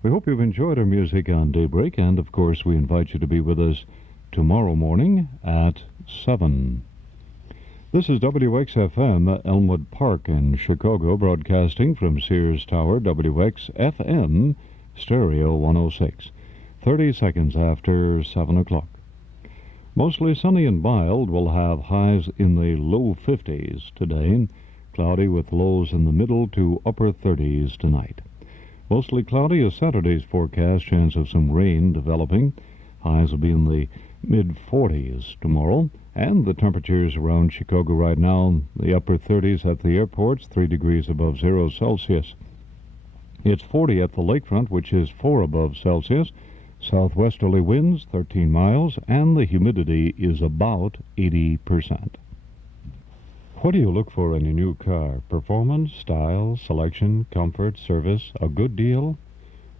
We hope you've enjoyed our music on Daybreak, and of course we invite you to be with us tomorrow morning at 7. This is WXFM, Elmwood Park in Chicago, broadcasting from Sears Tower, WXFM, Stereo 106. 30 seconds after 7 o'clock. Mostly sunny and mild. We'll have highs in the low 50s today. Cloudy with lows in the middle to upper 30s tonight. Mostly cloudy is Saturday's forecast. Chance of some rain developing. Highs will be in the mid-40s tomorrow. And the temperatures around Chicago right now, the upper 30s at the airports, 3 degrees above 0 Celsius. It's 40 at the lakefront, which is 4 above Celsius. Southwesterly winds, 13 miles, and the humidity is about 80%. What do you look for in a new car? Performance, style, selection, comfort, service, a good deal?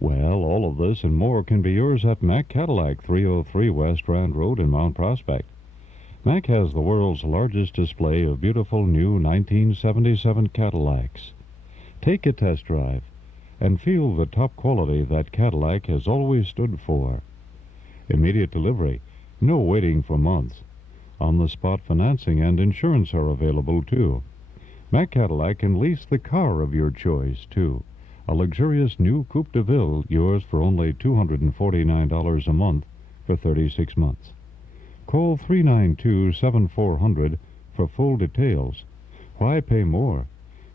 Well, all of this and more can be yours at Mack Cadillac, 303 West Rand Road in Mount Prospect. Mack has the world's largest display of beautiful new 1977 Cadillacs. Take a test drive and feel the top quality that Cadillac has always stood for. Immediate delivery, no waiting for months. On-the-spot financing and insurance are available, too. Mack Cadillac can lease the car of your choice, too. A luxurious new Coupe de Ville, yours for only $249 a month for 36 months. Call 392-7400 for full details. Why pay more?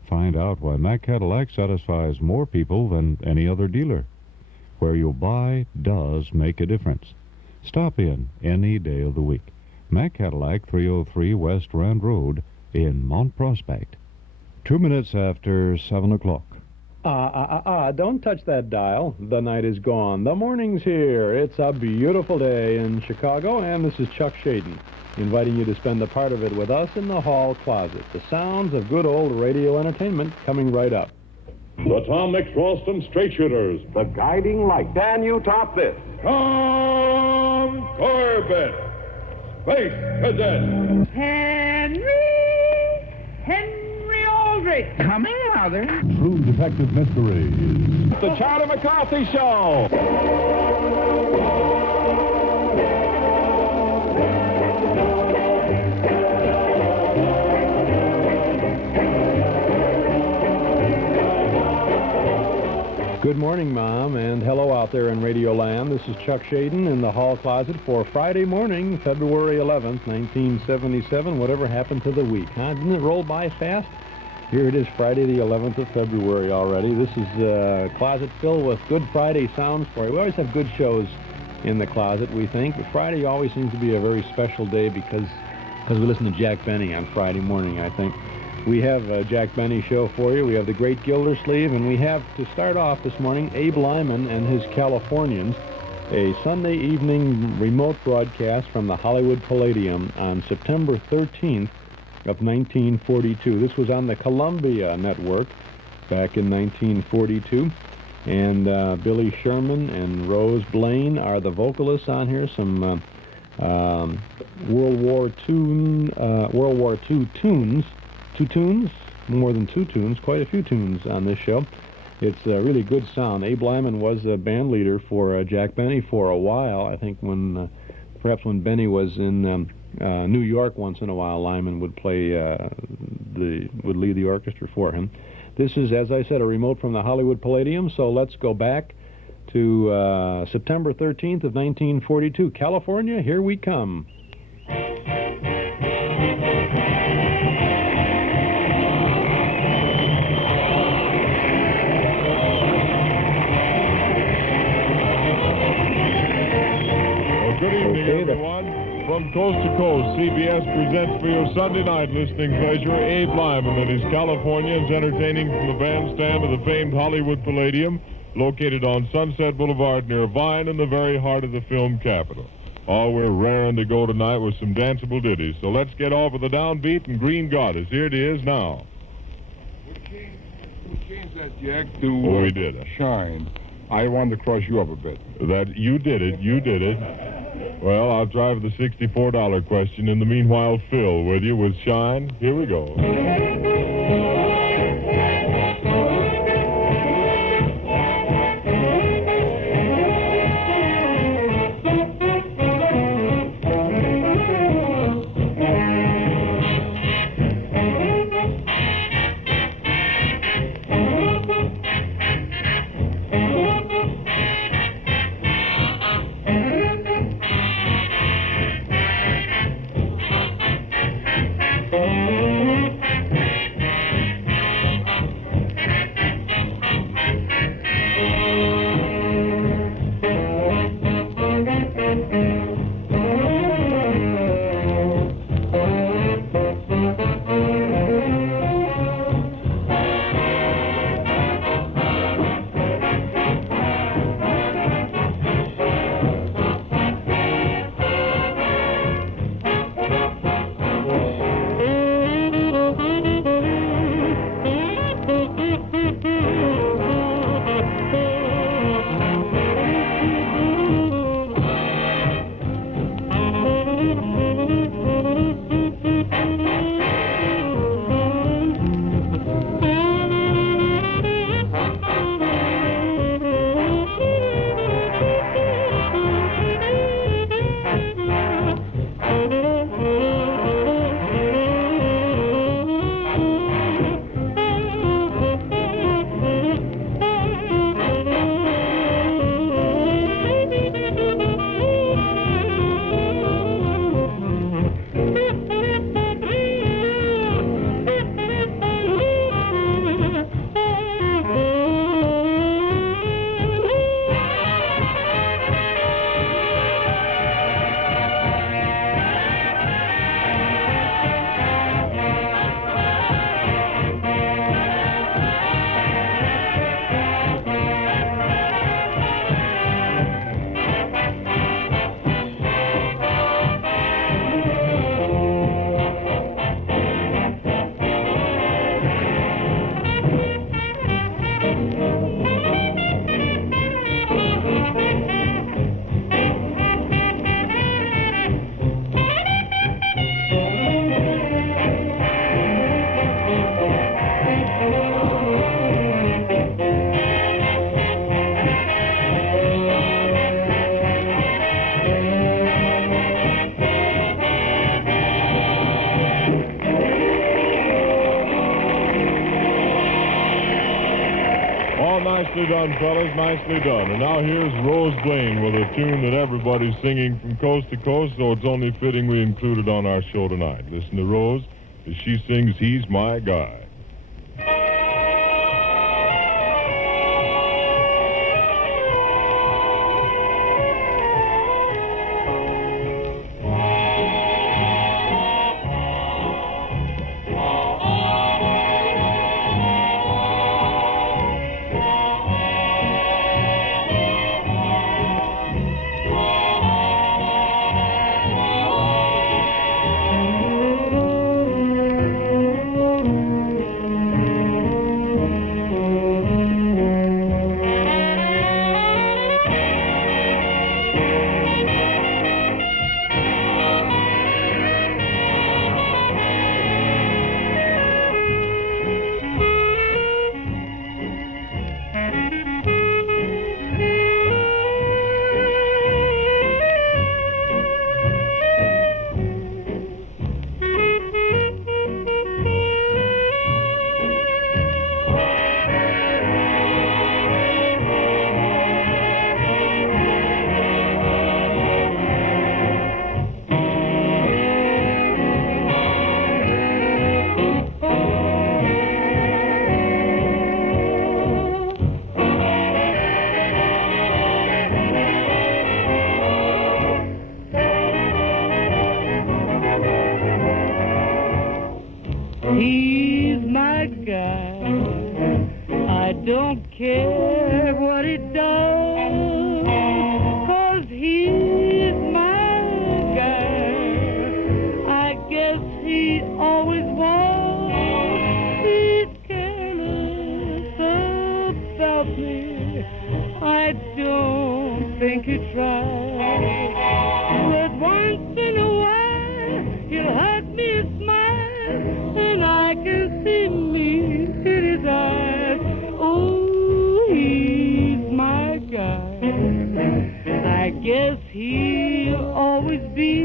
Find out why Mack Cadillac satisfies more people than any other dealer. Where you buy does make a difference. Stop in any day of the week. Mack Cadillac, 303 West Rand Road in Mount Prospect. 2 minutes after 7 o'clock. Don't touch that dial. The night is gone. The morning's here. It's a beautiful day in Chicago, and this is Chuck Shaden, inviting you to spend a part of it with us in the hall closet. The sounds of good old radio entertainment coming right up. The Tom Mix Ralston Straight Shooters. The guiding light. Can you top this? Tom Corbett. Space Cadet. Henry Aldrich. Coming, Mother. True Detective Mysteries. The Charlie McCarthy Show. Good morning, Mom, and hello out there in Radio Land. This is Chuck Shaden in the hall closet for Friday morning, February 11th, 1977. Whatever happened to the week, huh? Didn't it roll by fast? Here it is, Friday the 11th of February already. This is a closet filled with Good Friday sounds for you. We always have good shows in the closet, we think, but Friday always seems to be a very special day because we listen to Jack Benny on Friday morning, I think. We have a Jack Benny show for you. We have the great Gildersleeve, and we have, to start off this morning, Abe Lyman and his Californians, a Sunday evening remote broadcast from the Hollywood Palladium on September 13th of 1942. This was on the Columbia Network back in 1942, and Billy Sherman and Rose Blaine are the vocalists on here. Some World War II tunes. 2 tunes, more than 2 tunes, quite a few tunes on this show. It's a really good sound. Abe Lyman was a band leader for Jack Benny for a while. I think perhaps when Benny was in New York once in a while, Lyman would would lead the orchestra for him. This is, as I said, a remote from the Hollywood Palladium, so let's go back to September 13th of 1942. California, here we come. Good evening, everyone. From coast to coast, CBS presents for your Sunday night listening pleasure Abe Lyman and his Californians entertaining from the bandstand of the famed Hollywood Palladium, located on Sunset Boulevard near Vine in the very heart of the film capital. Oh, we're raring to go tonight with some danceable ditties, so let's get off with the downbeat and Green Goddess. Here it is now. We changed that, Jack, to we did it. Shine. I wanted to cross you up a bit. You did it. Well, I'll try for the $64 question. In the meanwhile, Phil with you with Shine. Here we go. nicely done, fellas, nicely done. And now here's Rose Blaine with a tune that everybody's singing from coast to coast, so it's only fitting we include it on our show tonight. Listen to Rose as she sings He's My Guy. He's my guy. I don't care what he does, 'cause he's my guy. I guess he always was. He's careless about me. I don't think he tries. But once in a while, he'll hurt me a smile, and I can see me in his eyes. Oh, he's my guy. I guess he'll always be,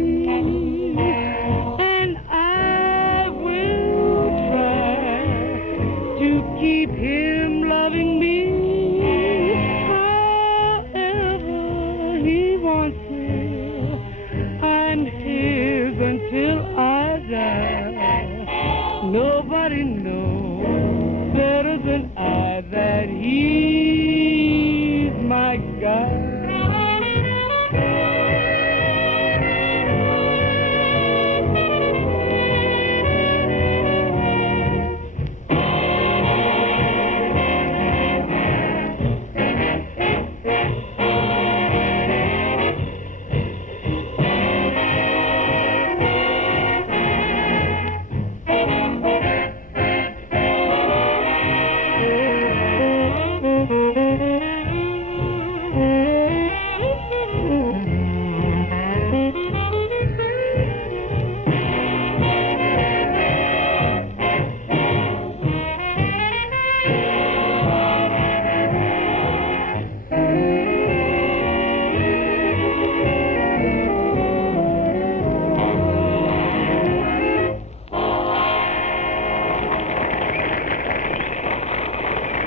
and I will try to keep him loving me however he wants me. I'm his until I die. Nobody knows better than I that he's my guy.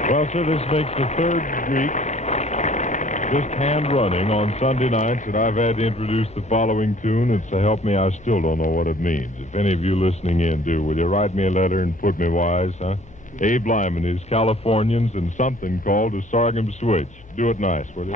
Well, sir, this makes the third week, just hand-running on Sunday nights, that I've had to introduce the following tune. It's to help me. I still don't know what it means. If any of you listening in do, will you write me a letter and put me wise, huh? Abe Lyman, his Californians, and something called a sorghum switch. Do it nice, will you?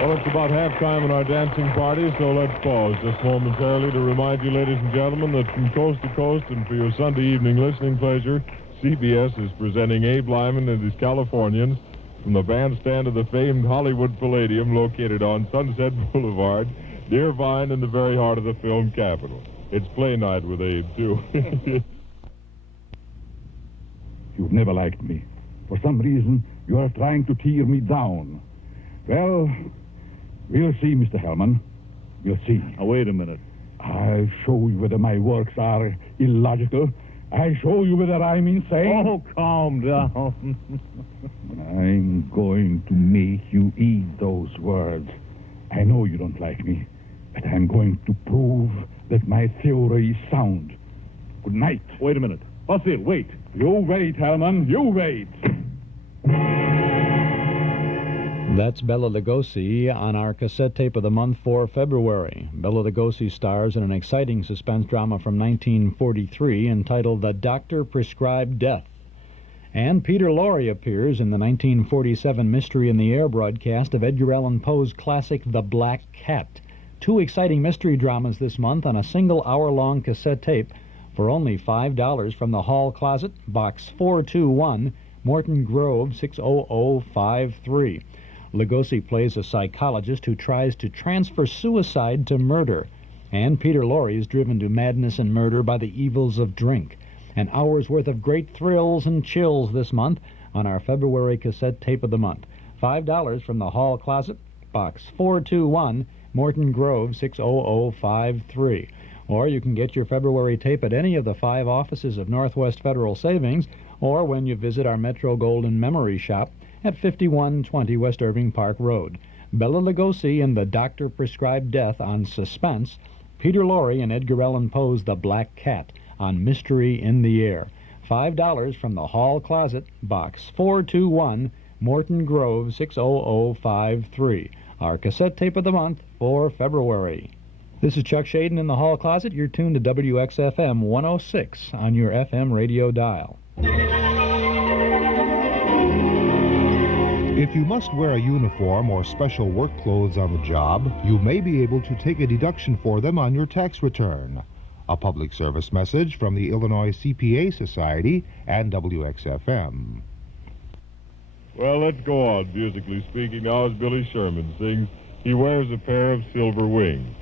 Well, it's about halftime in our dancing party, so let's pause just momentarily to remind you, ladies and gentlemen, that from coast to coast and for your Sunday evening listening pleasure, CBS is presenting Abe Lyman and his Californians from the bandstand of the famed Hollywood Palladium located on Sunset Boulevard, near Vine in the very heart of the film capital. It's play night with Abe, too. You've never liked me. For some reason, you are trying to tear me down. Well, we'll see, Mr. Hellman. We'll see. Now, wait a minute. I'll show you whether my works are illogical. I'll show you whether I'm insane. Oh, calm down. I'm going to make you eat those words. I know you don't like me, but I'm going to prove that my theory is sound. Good night. Wait a minute. Basil, wait. You wait, Hellman. You wait. That's Bela Lugosi on our cassette tape of the month for February. Bela Lugosi stars in an exciting suspense drama from 1943 entitled The Doctor Prescribed Death. And Peter Lorre appears in the 1947 Mystery in the Air broadcast of Edgar Allan Poe's classic The Black Cat. Two exciting mystery dramas this month on a single hour-long cassette tape for only $5 from the Hall Closet, Box 421, Morton Grove, 60053. Lugosi plays a psychologist who tries to transfer suicide to murder, and Peter Lorre is driven to madness and murder by the evils of drink. An hour's worth of great thrills and chills this month on our February cassette tape of the month. $5 from the Hall Closet, Box 421, Morton Grove, 60053. Or you can get your February tape at any of the 5 offices of Northwest Federal Savings, or when you visit our Metro Golden Memory Shop at 5120 West Irving Park Road. Bela Lugosi in The Doctor Prescribed Death on Suspense, Peter Lorre and Edgar Allan Poe's The Black Cat on Mystery in the Air. $5 from the Hall Closet, Box 421, Morton Grove, 60053. Our cassette tape of the month for February. This is Chuck Shaden in the Hall Closet. You're tuned to WXFM 106 on your FM radio dial. If you must wear a uniform or special work clothes on the job, you may be able to take a deduction for them on your tax return. A public service message from the Illinois CPA Society and WXFM. Well, let's go on, musically speaking. Now as Billy Sherman sings, He Wears a Pair of Silver Wings.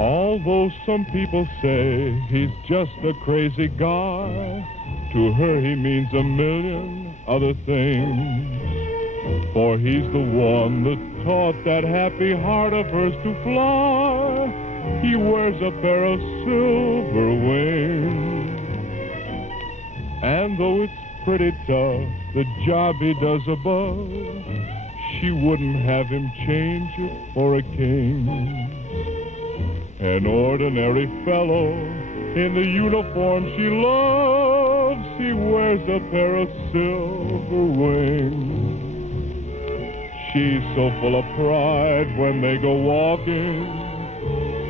Although some people say he's just a crazy guy, to her he means a million other things. For he's the one that taught that happy heart of hers to fly. He wears a pair of silver wings. And though it's pretty tough, the job he does above, she wouldn't have him change it for a king. An ordinary fellow in the uniform she loves, he wears a pair of silver wings. She's so full of pride when they go walking,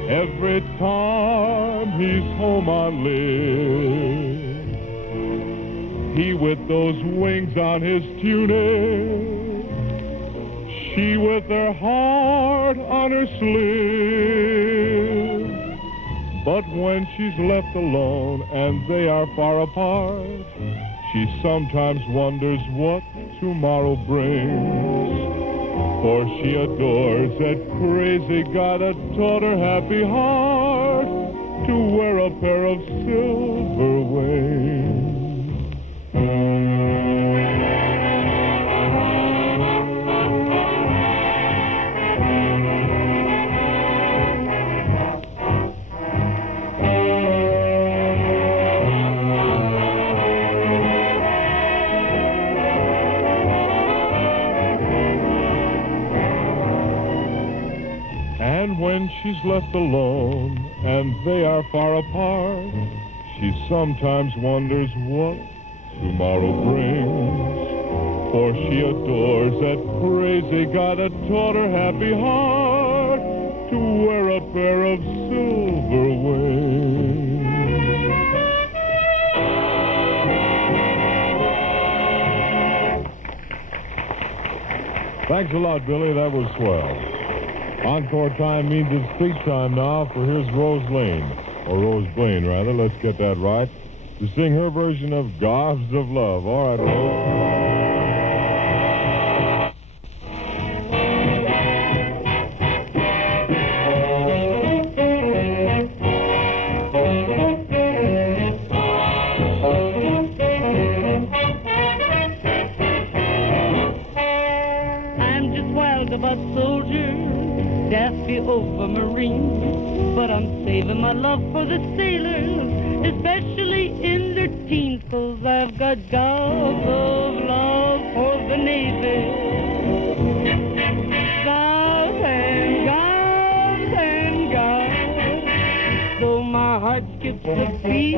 every time he's home on leave. He with those wings on his tunic, she with her heart on her sleeve. But when she's left alone and they are far apart, she sometimes wonders what tomorrow brings. For she adores that crazy guy that taught her happy heart to wear a pair of silver wings. And when she's left alone and they are far apart, she sometimes wonders what tomorrow brings. For she adores that crazy guy that taught her happy heart to wear a pair of silver wings. Thanks a lot, Billy. That was swell. Encore time means it's street time now, for here's Rose Lane, or Rose Blaine, rather. Let's get that right. To sing her version of Gobs of Love. All right, Rose. I'm just wild about soldiers, daffy over Marines, but I'm saving my love for the sailors, especially in their teens, 'cause I've got gobs of love for the Navy. Gobs and gobs and gobs, though my heart skips a beat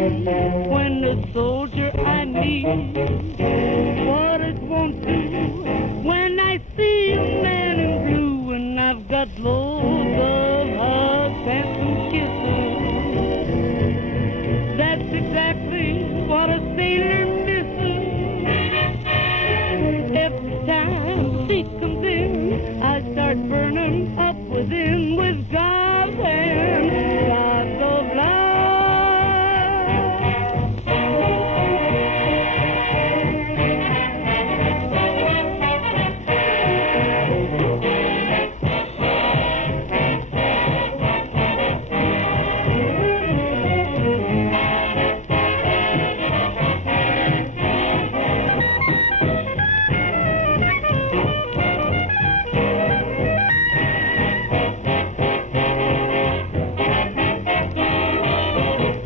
when the soldier I meet. What it won't do when I see a man in blue, and I've got loads of hugs and some kisses. That's exactly what a sailor misses. Every time the sea comes in, I start burning up within with gobs and gobs of love.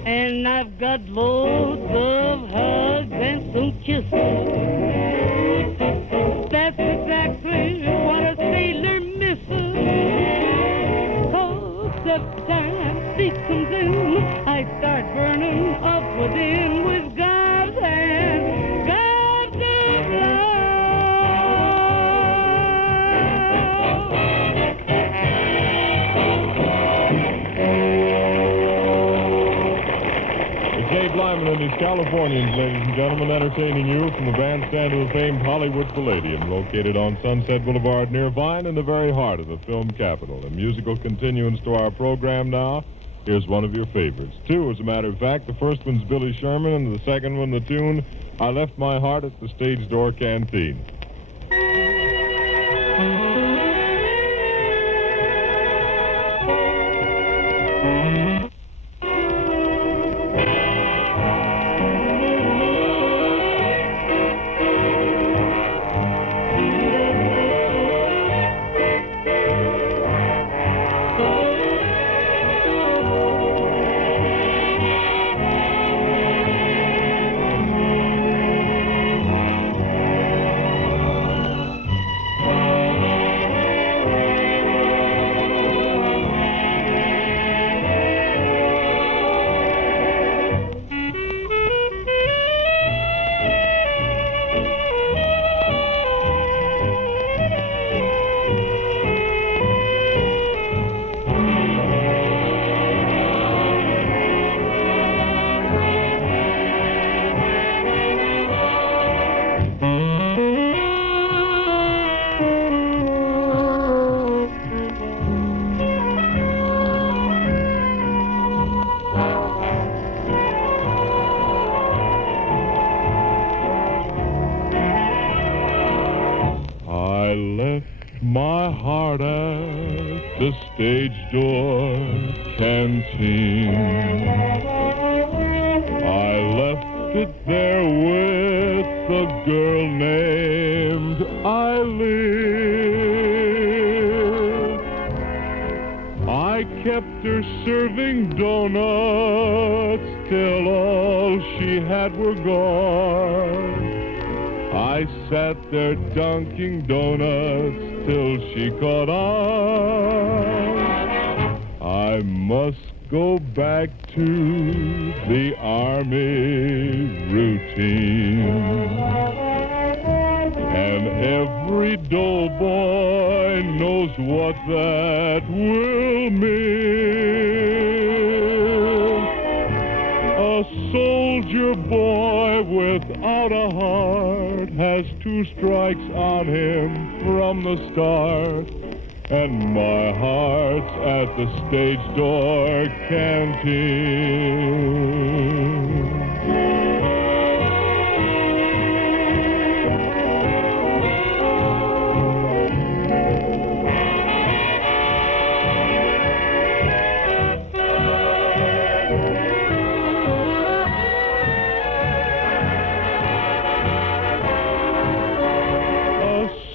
And I've got loads of hugs and some kisses. That's exactly what a sailor misses. 'Cause every time sea comes in, I start burning up within with gobs and gobs of love. Lyman and his Californians, ladies and gentlemen, entertaining you from the bandstand of the famed Hollywood Palladium, located on Sunset Boulevard near Vine in the very heart of the film capital. A musical continuance to our program now. Here's one of your favorites. Two, as a matter of fact. The first one's Billy Sherman, and the second one, the tune, I Left My Heart at the Stage Door Canteen. my heart at the stage door canteen. I left it there with a girl named Eileen. I kept her serving donuts till all she had were gone. I sat there dunking donuts till she caught on. I must go back to the army routine. And every doughboy knows what that will mean. A soldier boy without a heart has 2 strikes on him from the start. And my heart's at the stage door canteen.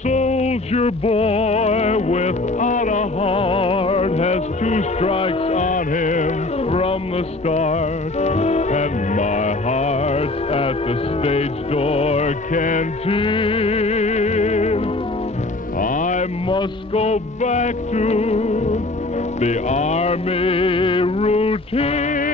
Soldier boy without a heart has 2 strikes on him from the start. And my heart's at the stage door canteen. I must go back to the army routine.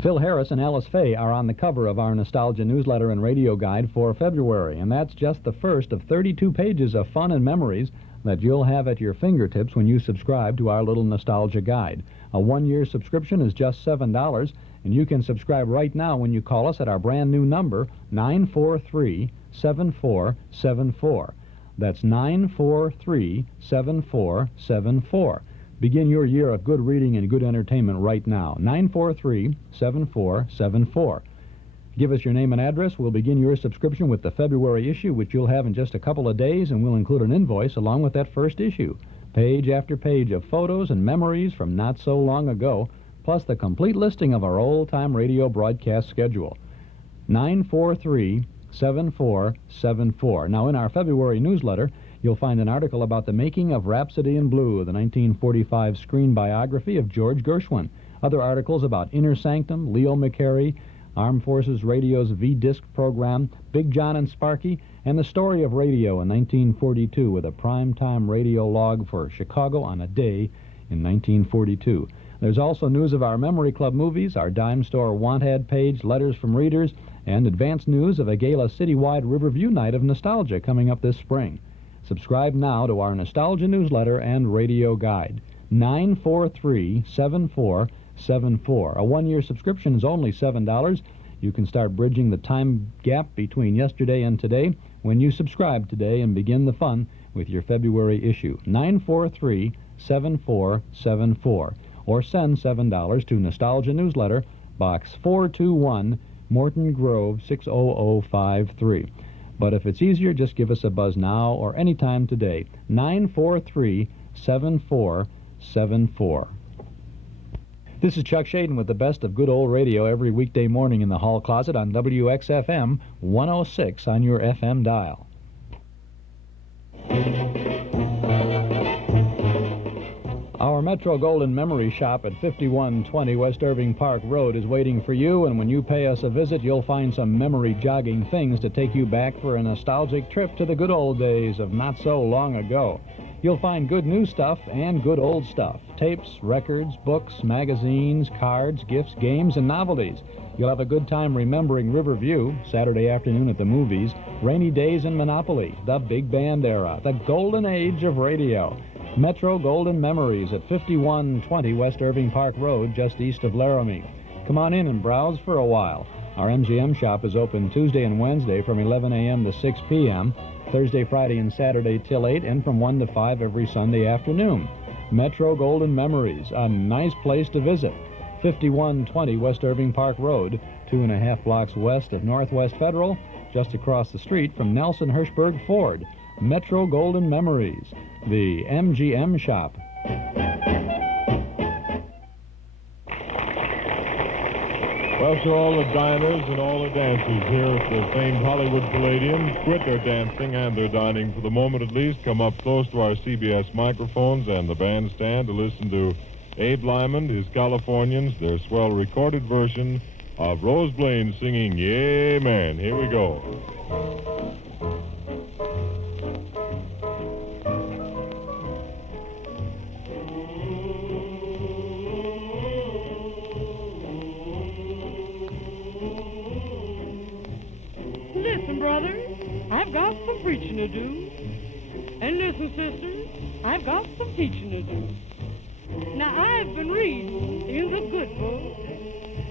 Phil Harris and Alice Faye are on the cover of our Nostalgia newsletter and radio guide for February, and that's just the first of 32 pages of fun and memories that you'll have at your fingertips when you subscribe to our little Nostalgia guide. A 1-year subscription is just $7, and you can subscribe right now when you call us at our brand new number, 943-7474. That's 943-7474. Begin your year of good reading and good entertainment right now. 943-7474. Give us your name and address. We'll begin your subscription with the February issue, which you'll have in just a couple of days, and we'll include an invoice along with that first issue. Page after page of photos and memories from not so long ago, plus the complete listing of our old-time radio broadcast schedule. 943-7474. Now, in our February newsletter, you'll find an article about the making of Rhapsody in Blue, the 1945 screen biography of George Gershwin. Other articles about Inner Sanctum, Leo McCarey, Armed Forces Radio's V-Disc program, Big John and Sparky, and the story of radio in 1942 with a primetime radio log for Chicago on a day in 1942. There's also news of our Memory Club movies, our dime store want ad page, letters from readers, and advance news of a gala citywide Riverview Night of Nostalgia coming up this spring. Subscribe now to our Nostalgia newsletter and radio guide. 943-7474. A 1-year subscription is only $7. You can start bridging the time gap between yesterday and today when you subscribe today and begin the fun with your February issue. 943-7474. Or send $7 to Nostalgia Newsletter, Box 421, Morton Grove, 60053. But if it's easier, just give us a buzz now or anytime today. 943-7474. This is Chuck Shaden with the best of good old radio every weekday morning in the hall closet on WXFM 106 on your FM dial. Our Metro-Goldwyn Memory Shop at 5120 West Irving Park Road is waiting for you, and when you pay us a visit, you'll find some memory-jogging things to take you back for a nostalgic trip to the good old days of not so long ago. You'll find good new stuff and good old stuff. Tapes, records, books, magazines, cards, gifts, games, and novelties. You'll have a good time remembering Riverview, Saturday afternoon at the movies, rainy days in Monopoly, the big band era, the golden age of radio. Metro-Goldwyn Memories at 5120 West Irving Park Road, just east of Laramie. Come on in and browse for a while. Our MGM shop is open Tuesday and Wednesday from 11 a.m. to 6 p.m., Thursday, Friday, and Saturday till 8, and from 1 to 5 every Sunday afternoon. Metro-Goldwyn Memories, a nice place to visit. 5120 West Irving Park Road, 2.5 blocks west of Northwest Federal, just across the street from Nelson Hirschberg Ford. Metro Golden Memories, the MGM shop. Well, so all the diners and all the dancers here at the famed Hollywood Palladium quit their dancing and their dining for the moment at least, come up close to our CBS microphones and the bandstand to listen to Abe Lyman, his Californians, their swell recorded version of Rose Blaine singing "Yeah, Man." Here we go. Listen, brother, I've got some preaching to do. And listen, sister, I've got some teaching to do. Now, I've been reading in the good book.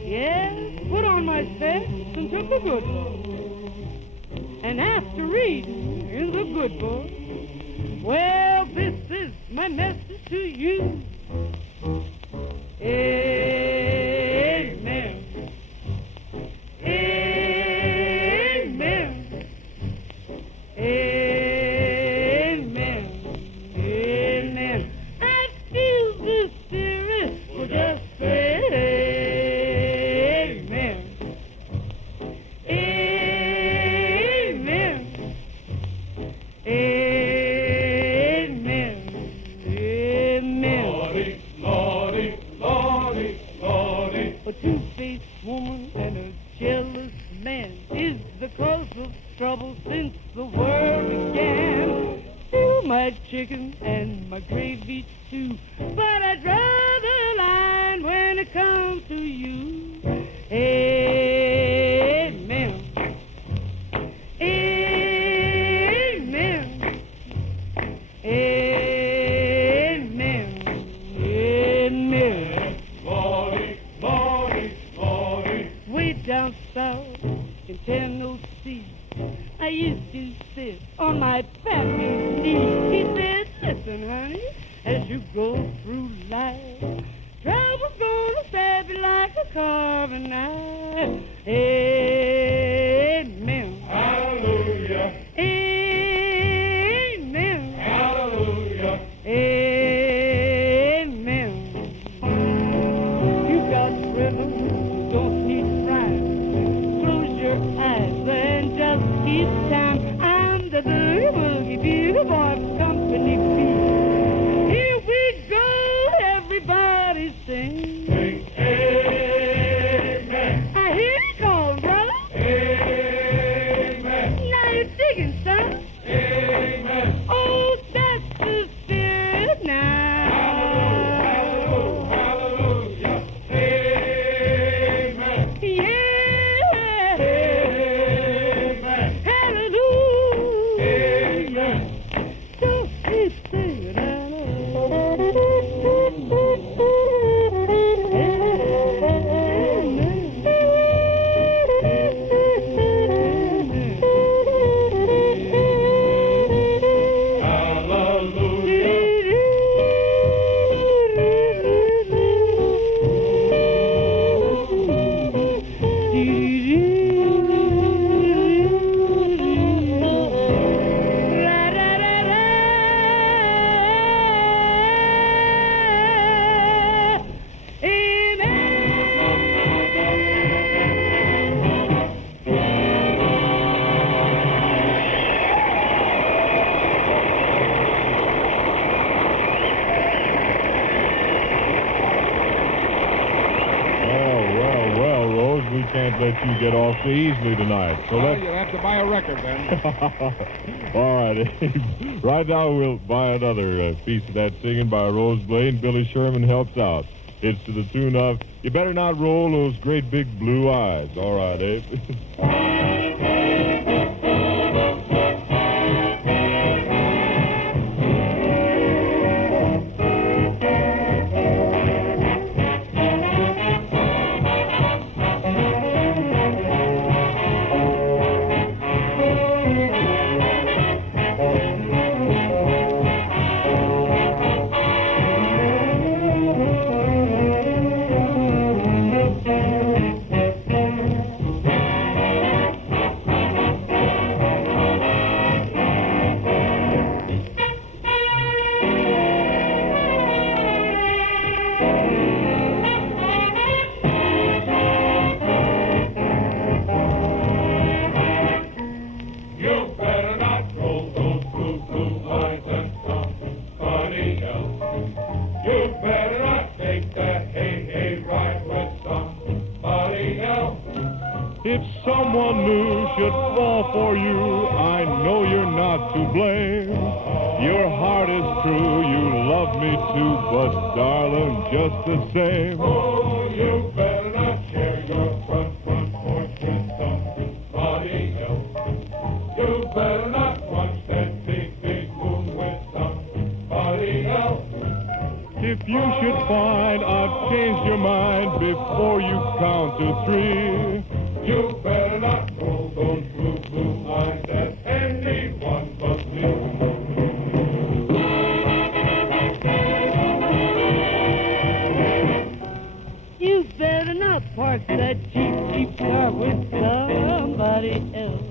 Yes, put on my specs and took a good look. And after reading in the good book, well, this is my message to you. Amen. Amen. Amen. Amen. I feel the Spirit will just say amen. Amen. Amen. Amen. Lordy, Lordy, Lordy, Lordy. A two-faced woman and a jealous man is the cause of trouble since the world began. Steal my chicken and my gravy too, but I'd draw the line when it comes to you. Amen. Amen. Amen. Amen. Lordy, Lordy, Lordy. Way down south in Tennessee, I used to sit on my pappy's knee. He said, listen, honey, as you go through life, trouble's gonna stab you like a carving knife. Amen. Hallelujah. Amen. Hallelujah. Amen. You got rhythm, don't need rhyme. Close your eyes and just keep time. I'm the boogie woogie bugle boy from Company B. Here we go, everybody sing. Sing amen. I hear you calling, brother. Amen. Now you're digging, son. Amen. Oh, that's the spirit now. Hallelujah, hallelujah, amen. Yeah. Amen. Hallelujah. Amen. Just keep singing. Can't let you get off so easily tonight. So Well, you'll have to buy a record then. All right, Abe. Right now we'll buy another piece of that singing by Rose Blaine. Billy Sherman helps out. It's to the tune of "You Better Not Roll Those Great Big Blue Eyes." All right, Abe. someone new should fall for you, I know you're not to blame. Your heart is true, you love me too, but darling, just the same. Oh, you better not share your front porch with somebody else. You better not watch that big moon with somebody else. If you should find I've changed your mind before you count to three, you better not roll those blue eyes at anyone but me. You better not park that cheap car with somebody else.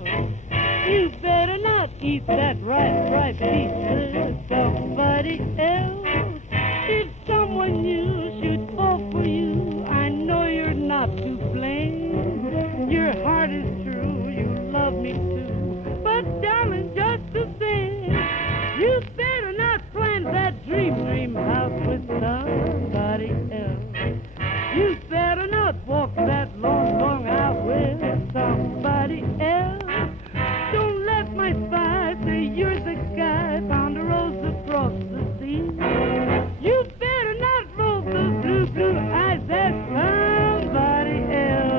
You better not eat that ripe pizza with somebody else. If someone new should fall for you, I know you're not to blame. Your heart is true, you love me too, but darling, just the same, you better not plant that dream house with somebody else. You better not walk that long out with somebody else. Don't let my spy say you're the guy found a rose across the sea. You better not roll those blue eyes at somebody else.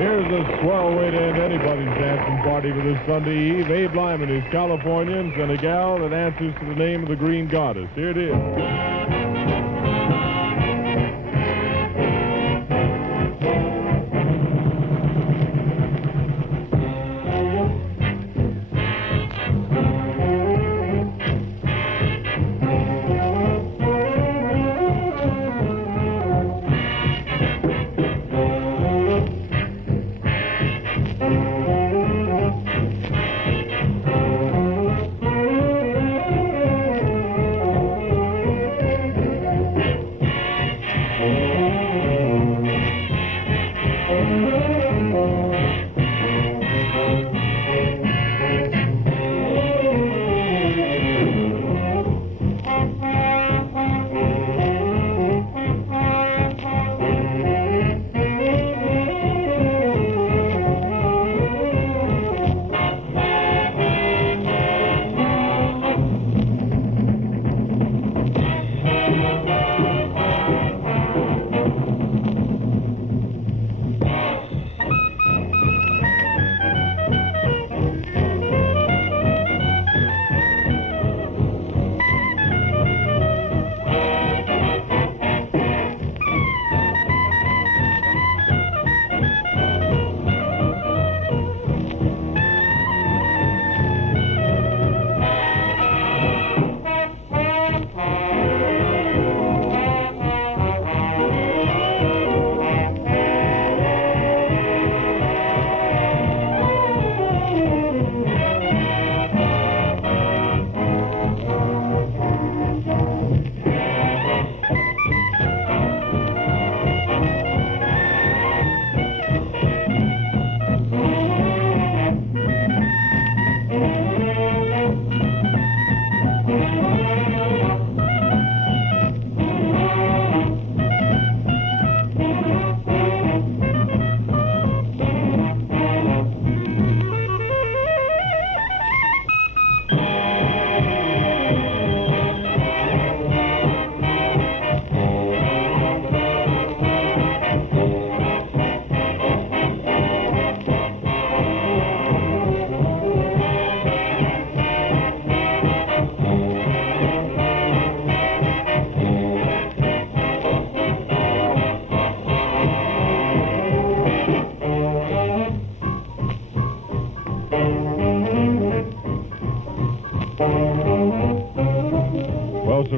Here's a swell way to end anybody's dancing party for this Sunday Eve. Abe Lyman is Californians, and a gal that answers to the name of the Green Goddess. Here it is.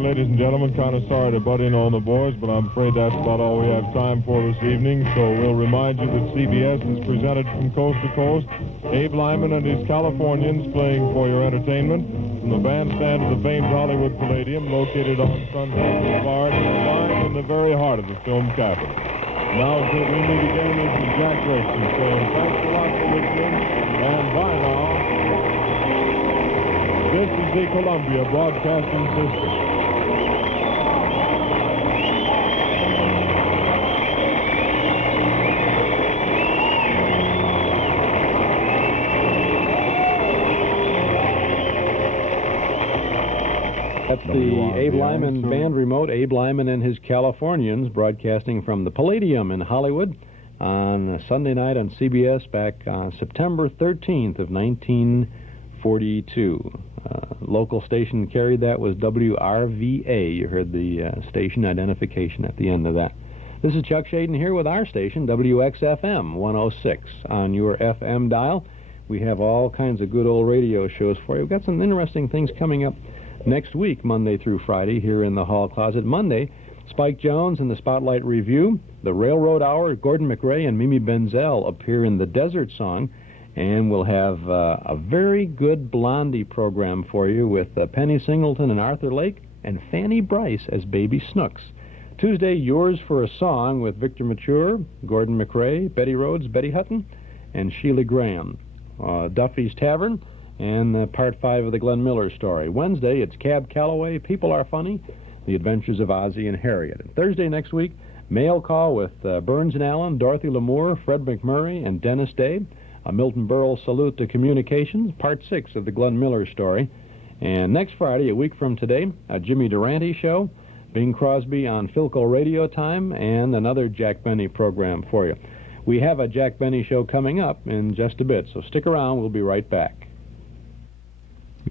morning, ladies and gentlemen. Kind of sorry to butt in on the boys, but I'm afraid that's about all we have time for this evening. So we'll remind you that CBS is presented from coast to coast. Abe Lyman and his Californians playing for your entertainment from the bandstand of the famed Hollywood Palladium, located on Sunset Boulevard, lying in the very heart of the film capital. Now, until we meet again, this is Jack Gregson saying thanks a lot for listening, and bye now. This is the Columbia Broadcasting System. That's the Abe Lyman band remote, Abe Lyman and his Californians, broadcasting from the Palladium in Hollywood on Sunday night on CBS back on September 13th of 1942. Local station carried that was WRVA. You heard the station identification at the end of that. This is Chuck Shaden here with our station, WXFM 106 on your FM dial. We have all kinds of good old radio shows for you. We've got some interesting things coming up next week, Monday through Friday, here in the Hall Closet. Monday, Spike Jones and the Spotlight Review. The Railroad Hour, Gordon McRae and Mimi Benzel appear in the Desert Song. And we'll have a very good Blondie program for you with Penny Singleton and Arthur Lake and Fanny Bryce as Baby Snooks. Tuesday, Yours for a Song with Victor Mature, Gordon McRae, Betty Rhodes, Betty Hutton, and Sheila Graham. Duffy's Tavern and Part 5 of the Glenn Miller story. Wednesday, it's Cab Calloway, People Are Funny, The Adventures of Ozzie and Harriet. And Thursday next week, Mail Call with Burns and Allen, Dorothy Lamour, Fred McMurray, and Dennis Day. A Milton Berle Salute to Communications, Part 6 of the Glenn Miller story. And next Friday, a week from today, a Jimmy Durante show, Bing Crosby on Philco Radio Time, and another Jack Benny program for you. We have a Jack Benny show coming up in just a bit, so stick around. We'll be right back.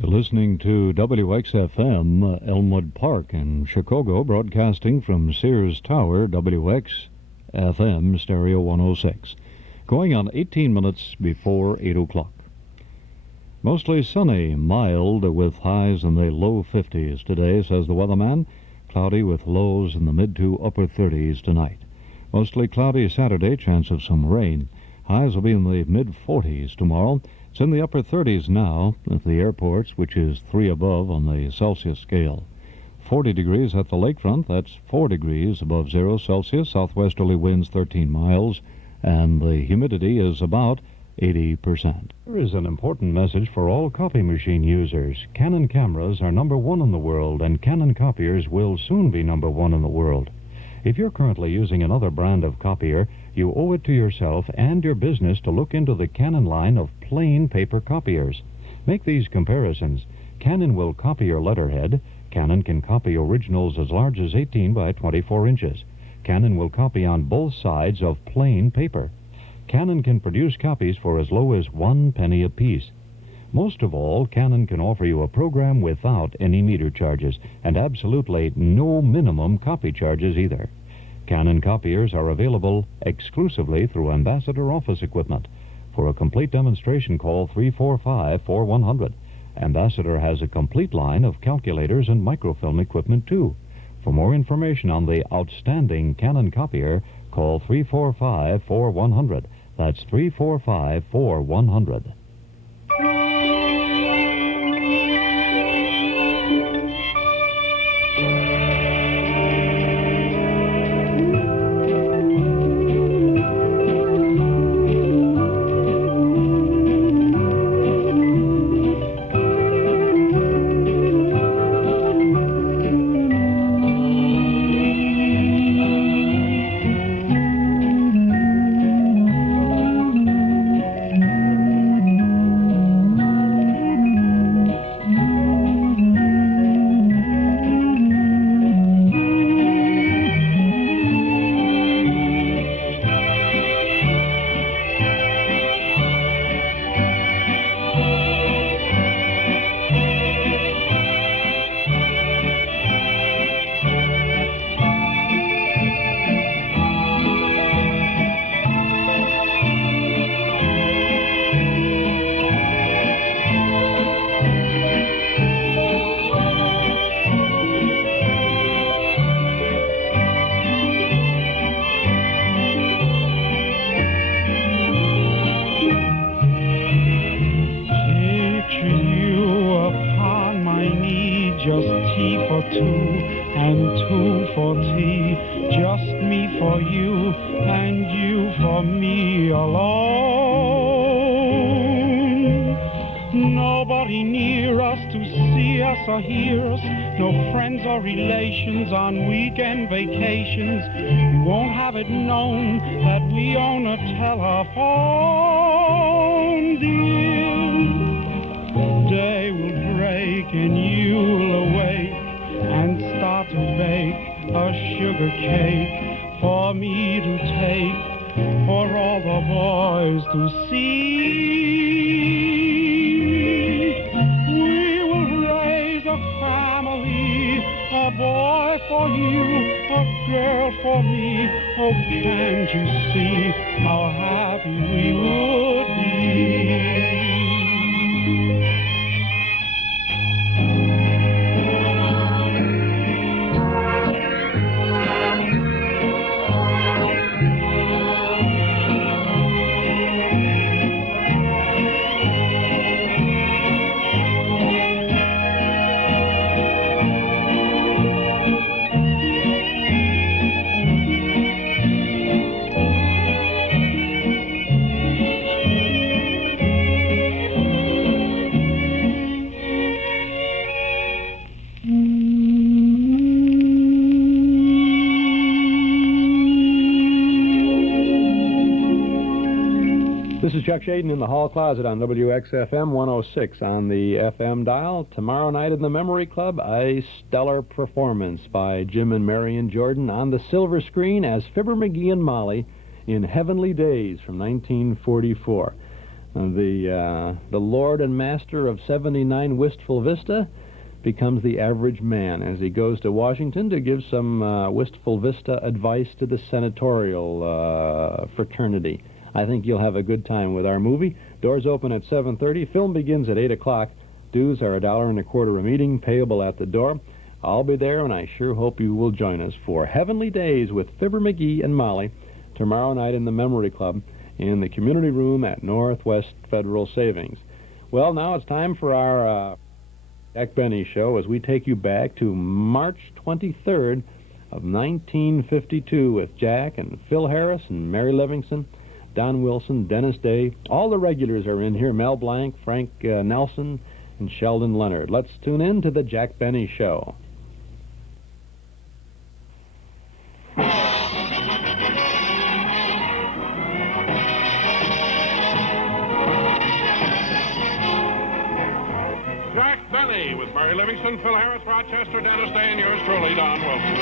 You're listening to WXFM Elmwood Park in Chicago, broadcasting from Sears Tower, WXFM Stereo 106. Going on 18 minutes before 8 o'clock. Mostly sunny, mild, with highs in the low 50s today, says the weatherman. Cloudy with lows in the mid to upper 30s tonight. Mostly cloudy Saturday, chance of some rain. Highs will be in the mid 40s tomorrow. It's in the upper 30s now at the airports, which is 3 above on the Celsius scale. 40 degrees at the lakefront, that's 4 degrees above 0 Celsius. Southwesterly winds 13 miles. And the humidity is about 80%. Here is an important message for all copy machine users. Canon cameras are #1 in the world, and Canon copiers will soon be #1 in the world. If you're currently using another brand of copier, you owe it to yourself and your business to look into the Canon line of plain paper copiers. Make these comparisons. Canon will copy your letterhead. Canon can copy originals as large as 18 by 24 inches. Canon will copy on both sides of plain paper. Canon can produce copies for as low as 1 penny apiece. Most of all, Canon can offer you a program without any meter charges, and absolutely no minimum copy charges either. Canon copiers are available exclusively through Ambassador Office Equipment. For a complete demonstration, call 345-4100. Ambassador has a complete line of calculators and microfilm equipment, too. For more information on the outstanding Canon copier, call 345-4100. That's 345-4100. for two and two for tea, just me for you and you for me alone. Nobody near us to see us or hear us, no friends or relations on weekend vacations. We won't have it known that we own a telephone, dear. Day will break and you'll awake and start to bake a sugar cake for me to take, for all the boys to see. We will raise a family, a boy for you, a girl for me. Oh, can't you see how happy we would be? This is Chuck Shaden in the Hall Closet on WXFM 106 on the FM dial. Tomorrow night in the Memory Club, a stellar performance by Jim and Marion Jordan on the silver screen as Fibber McGee and Molly in Heavenly Days from 1944. The Lord and Master of 79 Wistful Vista becomes the average man as he goes to Washington to give some Wistful Vista advice to the senatorial fraternity. I think you'll have a good time with our movie. Doors open at 7:30. Film begins at 8 o'clock. Dues are $1.25 a meeting, payable at the door. I'll be there, and I sure hope you will join us for Heavenly Days with Fibber McGee and Molly tomorrow night in the Memory Club in the community room at Northwest Federal Savings. Well, now it's time for our Jack Benny Show as we take you back to March 23rd of 1952 with Jack and Phil Harris and Mary Livingston, Don Wilson, Dennis Day. All the regulars are in here, Mel Blanc, Frank Nelson, and Sheldon Leonard. Let's tune in to the Jack Benny Show. Jack Benny with Mary Livingston, Phil Harris, Rochester, Dennis Day, and yours truly, Don Wilson.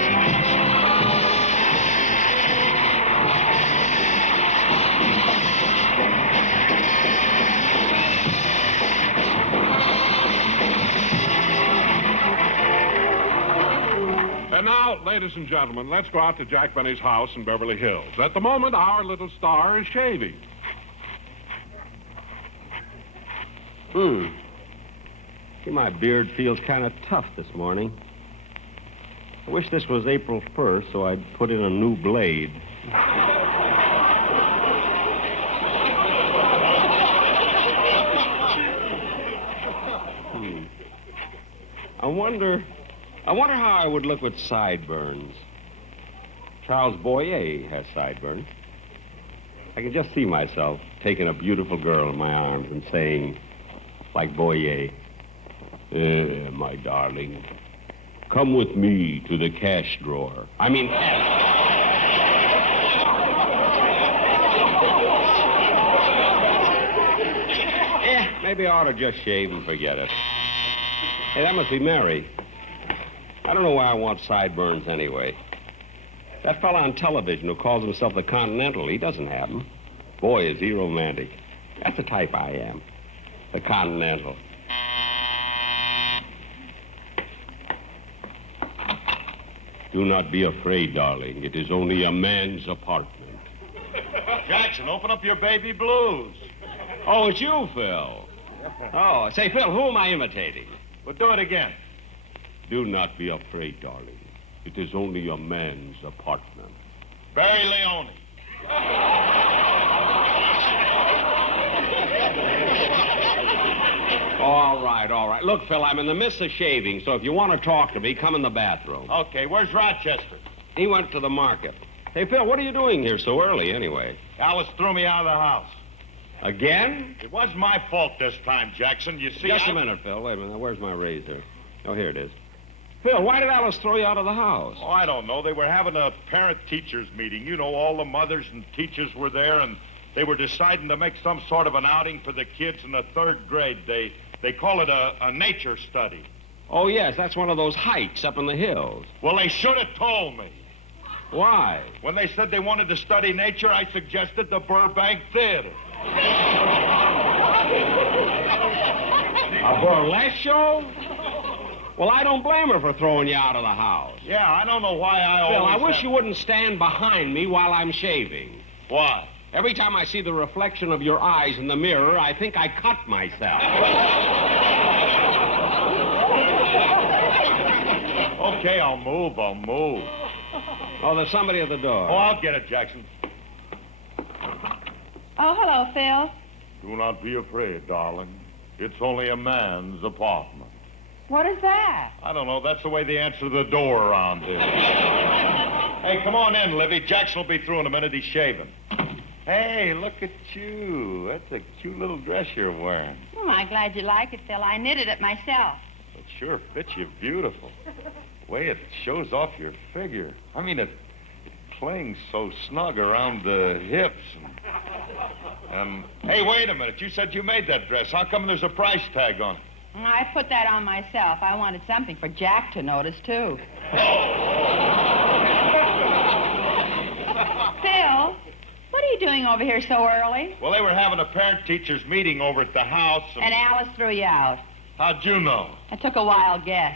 And now, ladies and gentlemen, let's go out to Jack Benny's house in Beverly Hills. At the moment, our little star is shaving. See, my beard feels kind of tough this morning. I wish this was April 1st so I'd put in a new blade. I wonder how I would look with sideburns. Charles Boyer has sideburns. I can just see myself taking a beautiful girl in my arms and saying, like Boyer, my darling, come with me to the cash drawer. I mean, maybe I ought to just shave and forget it. Hey, that must be Mary. I don't know why I want sideburns anyway. That fella on television who calls himself the Continental, he doesn't have them. Boy, is he romantic. That's the type I am. The Continental. Do not be afraid, darling. It is only a man's apartment. Jackson, open up your baby blues. Oh, it's you, Phil. Oh, say, Phil, who am I imitating? Well, do it again. Do not be afraid, darling. It is only a man's apartment. Barry Leone. All right, all right. Look, Phil, I'm in the midst of shaving, so if you want to talk to me, come in the bathroom. Okay, where's Rochester? He went to the market. Hey, Phil, what are you doing here so early, anyway? Alice threw me out of the house. Again? It wasn't my fault this time, Jackson. You see, Just a minute, Phil. Wait a minute. Where's my razor? Oh, here it is. Phil, why did Alice throw you out of the house? Oh, I don't know. They were having a parent-teachers meeting. You know, all the mothers and teachers were there, and they were deciding to make some sort of an outing for the kids in the 3rd grade. They call it a nature study. Oh, yes, that's one of those hikes up in the hills. Well, they should have told me. Why? When they said they wanted to study nature, I suggested the Burbank Theater. A burlesque show? Well, I don't blame her for throwing you out of the house. Yeah, I don't know why Phil, I wish you wouldn't stand behind me while I'm shaving. Why? Every time I see the reflection of your eyes in the mirror, I think I cut myself. Okay, I'll move. Oh, there's somebody at the door. Oh, I'll get it, Jackson. Oh, hello, Phil. Do not be afraid, darling. It's only a man's apartment. What is that? I don't know. That's the way they answer the door around here. Hey, come on in, Livy. Jackson will be through in a minute. He's shaving. Hey, look at you. That's a cute little dress you're wearing. Oh, I'm glad you like it, Phil. I knitted it myself. It sure fits you beautiful. The way it shows off your figure. I mean, it clings so snug around the hips. And hey, wait a minute. You said you made that dress. How come there's a price tag on it? I put that on myself. I wanted something for Jack to notice, too. Phil, what are you doing over here so early? Well, they were having a parent-teachers meeting over at the house. And Alice threw you out. How'd you know? I took a wild guess.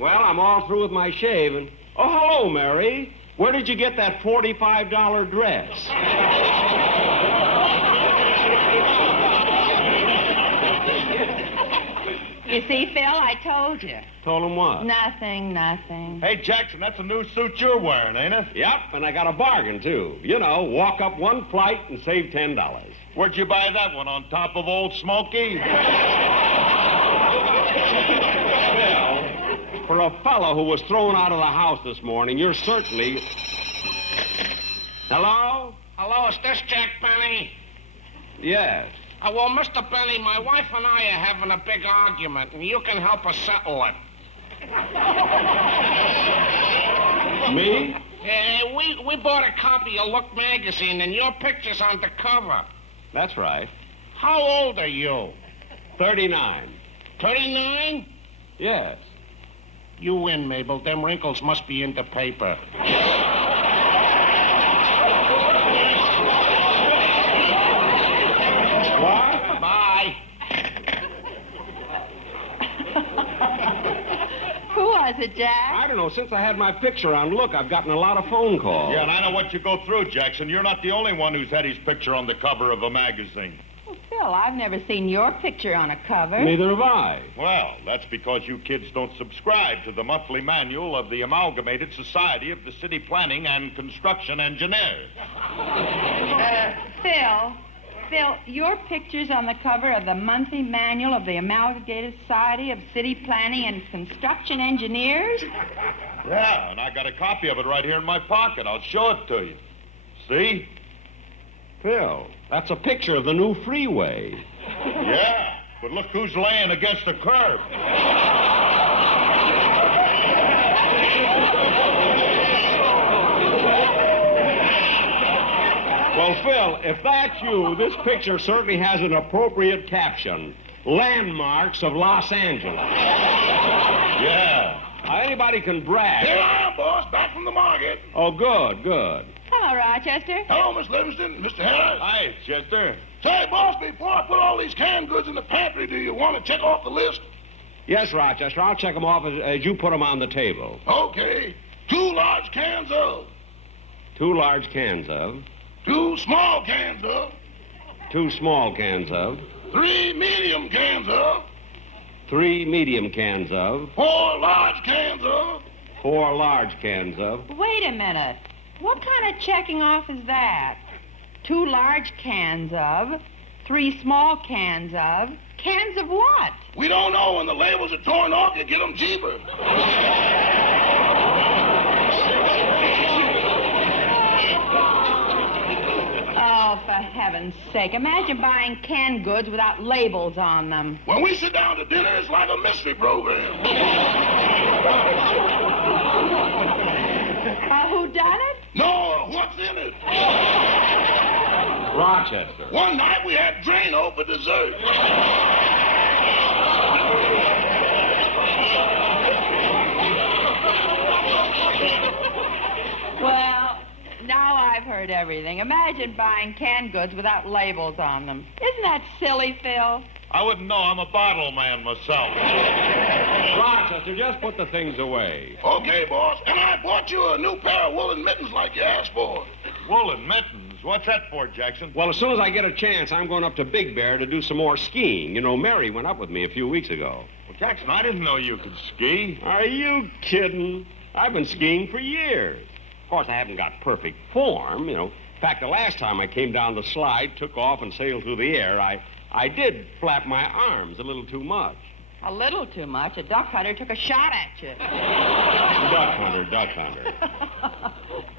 Well, I'm all through with my shave, and... Oh, hello, Mary. Where did you get that $45 dress? You see, Phil, I told you. Told him what? Nothing. Hey, Jackson, that's a new suit you're wearing, ain't it? Yep, and I got a bargain, too. You know, walk up one flight and save $10. Where'd you buy that one? On top of Old Smoky? Well, for a fellow who was thrown out of the house this morning, you're certainly... Hello? Hello, is this Jack Benny? Yes. Well, Mr. Benny, my wife and I are having a big argument, and you can help us settle it. Me? We bought a copy of Look magazine, and your picture's on the cover. That's right. How old are you? 39. 39? Yes. You win, Mabel. Them wrinkles must be in the paper. What? Bye. Who was it, Jack? I don't know. Since I had my picture on, look, I've gotten a lot of phone calls. Yeah, and I know what you go through, Jackson. You're not the only one who's had his picture on the cover of a magazine. Well, Phil, I've never seen your picture on a cover. Neither have I. Well, that's because you kids don't subscribe to the monthly manual of the Amalgamated Society of the City Planning and Construction Engineers. Phil, your picture's on the cover of the monthly manual of the Amalgamated Society of City Planning and Construction Engineers? Yeah, and I got a copy of it right here in my pocket. I'll show it to you. See? Phil, that's a picture of the new freeway. Yeah, but look who's laying against the curb. Well, Phil, if that's you, this picture certainly has an appropriate caption. Landmarks of Los Angeles. Yeah. Anybody can brag. Here I am, boss, back from the market. Oh, good. Hello, Rochester. Hello, Miss Livingston, Mr. Harris. Hi, Chester. Say, boss, before I put all these canned goods in the pantry, do you want to check off the list? Yes, Rochester, I'll check them off as you put them on the table. Okay. 2 large cans of. 2 large cans of. 2 small cans of. 2 small cans of. 3 medium cans of. 3 medium cans of. 4 large cans of. 4 large cans of. Wait a minute. What kind of checking off is that? 2 large cans of, 3 small cans of. Cans of what? We don't know. When the labels are torn off, you get them cheaper. Oh, for heaven's sake. Imagine buying canned goods without labels on them. When we sit down to dinner, it's like a mystery program. Who done it? No, what's in it? Rochester. One night we had Drano for dessert. Well, now I've heard everything. Imagine buying canned goods without labels on them. Isn't that silly, Phil? I wouldn't know. I'm a bottle man myself. Rochester, just put the things away. Okay, boss. And I bought you a new pair of woolen mittens like you asked for. Woolen mittens? What's that for, Jackson? Well, as soon as I get a chance, I'm going up to Big Bear to do some more skiing. You know, Mary went up with me a few weeks ago. Well, Jackson, I didn't know you could ski. Are you kidding? I've been skiing for years. Of course, I haven't got perfect form, you know. In fact, the last time I came down the slide, took off, and sailed through the air, I did flap my arms a little too much. A little too much. A duck hunter took a shot at you. Duck hunter.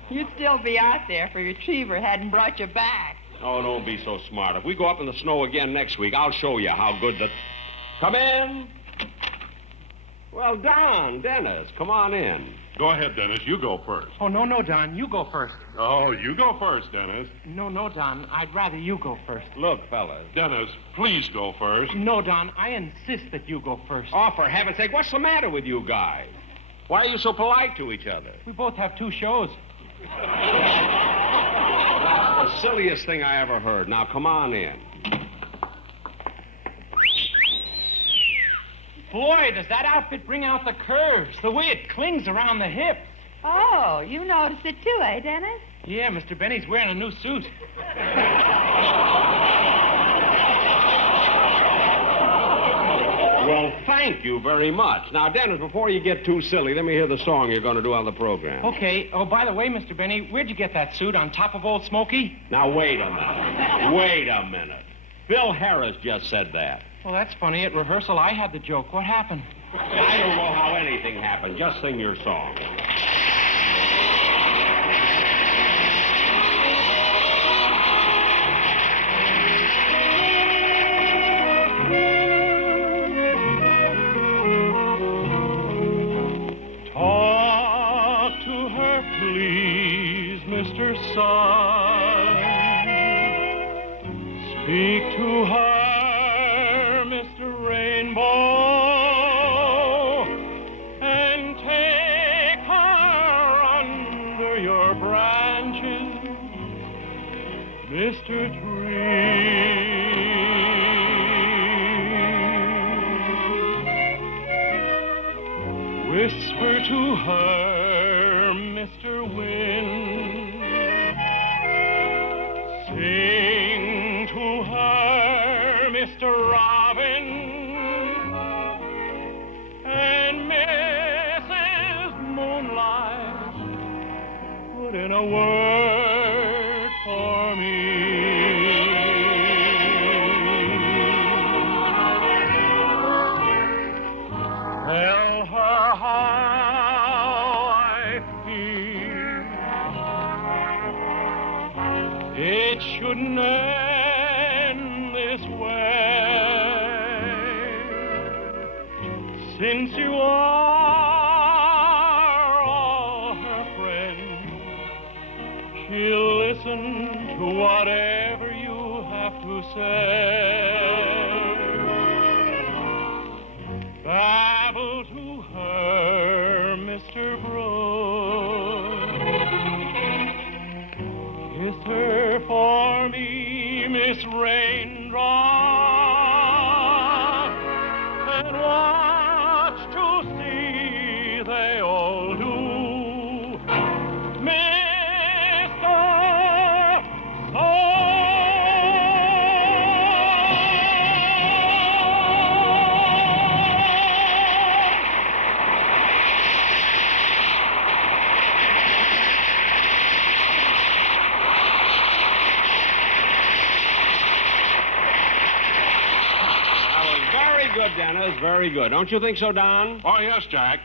You'd still be out there if a retriever hadn't brought you back. Oh, don't be so smart. If we go up in the snow again next week, I'll show you how good that... Come in. Well, Don, Dennis, come on in. Go ahead, Dennis. You go first. Oh, no, Don. You go first. Oh, you go first, Dennis. No, Don. I'd rather you go first. Look, fellas. Dennis, please go first. No, Don. I insist that you go first. Oh, for heaven's sake, what's the matter with you guys? Why are you so polite to each other? We both have 2 shows. That's the silliest thing I ever heard. Now, come on in. Boy, does that outfit bring out the curves, the way it clings around the hips. Oh, you noticed it too, eh, Dennis? Yeah, Mr. Benny's wearing a new suit. Well, thank you very much. Now, Dennis, before you get too silly, let me hear the song you're going to do on the program. Okay. Oh, by the way, Mr. Benny, where'd you get that suit? On top of Old Smoky? Now, wait a minute. Wait a minute. Bill Harris just said that. Well, that's funny. At rehearsal, I had the joke. What happened? I don't know how anything happened. Just sing your song. Talk to her, please, Mr. Sun. Speak to her, Mr. Rainbow, and take her under your branches, Mr. Tree. Whisper to her, Mr. Wind. Sing to her, Mr. Robin. And Mrs. Moonlight, put in a word for me. Tell her how I feel. It shouldn't end this way. Since you are all her friend, she'll listen to whatever you have to say. Babble to her, Mr. Brook. Kiss her for me, Miss Raindrop, and watch to see they all do. Mr. Dennis. Very good. Don't you think so, Don? Oh, yes, Jack.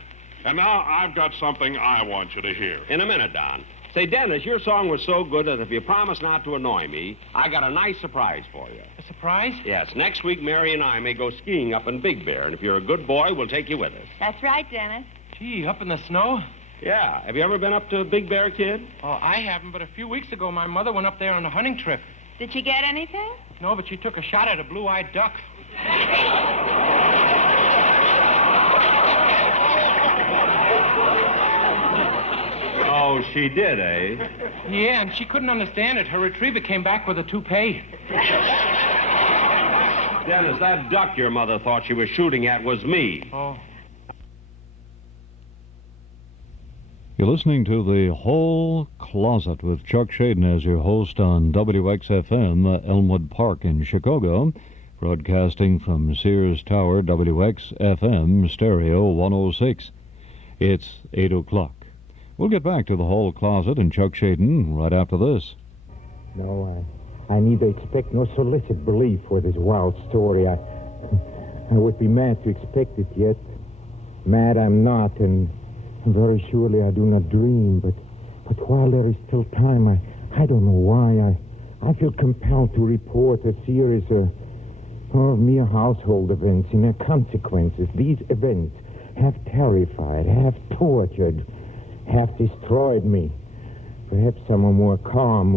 And now I've got something I want you to hear. In a minute, Don. Say, Dennis, your song was so good that if you promise not to annoy me, I got a nice surprise for you. A surprise? Yes, next week Mary and I may go skiing up in Big Bear, and if you're a good boy, we'll take you with us. That's right, Dennis. Gee, up in the snow? Yeah. Have you ever been up to Big Bear, kid? Oh, I haven't, but a few weeks ago, my mother went up there on a hunting trip. Did she get anything? No, but she took a shot at a blue-eyed duck. Oh, she did, eh? Yeah, and she couldn't understand it. Her retriever came back with a toupee. Dennis, that duck your mother thought she was shooting at was me. Oh. You're listening to The Whole Closet with Chuck Shaden as your host on WXFM, Elmwood Park in Chicago, broadcasting from Sears Tower, WXFM, Stereo 106. It's 8 o'clock. We'll get back to The Whole Closet and Chuck Shaden right after this. No, I neither expect nor solicit belief for this wild story. I would be mad to expect it yet. Mad I'm not, and very surely I do not dream. But while there is still time, I don't know why, I feel compelled to report a series of mere household events and their consequences. These events have terrified, have tortured, have destroyed me. Perhaps some are more calm,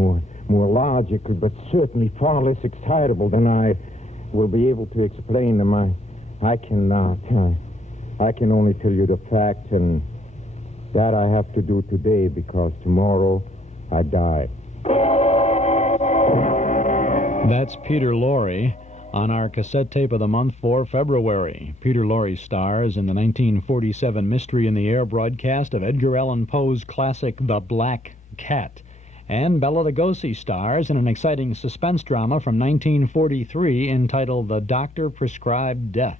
more logical, but certainly far less excitable than I will be able to explain them. I cannot. I can only tell you the facts, and that I have to do today because tomorrow I die. That's Peter Lorre on our cassette tape of the month for February. Peter Lorre stars in the 1947 Mystery in the Air broadcast of Edgar Allan Poe's classic The Black Cat. And Bela Lugosi stars in an exciting suspense drama from 1943 entitled The Doctor Prescribed Death.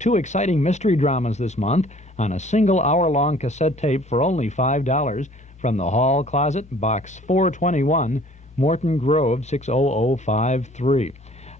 Two exciting mystery dramas this month on a single hour-long cassette tape for only $5 from the Hall Closet, Box 421, Morton Grove, 60053.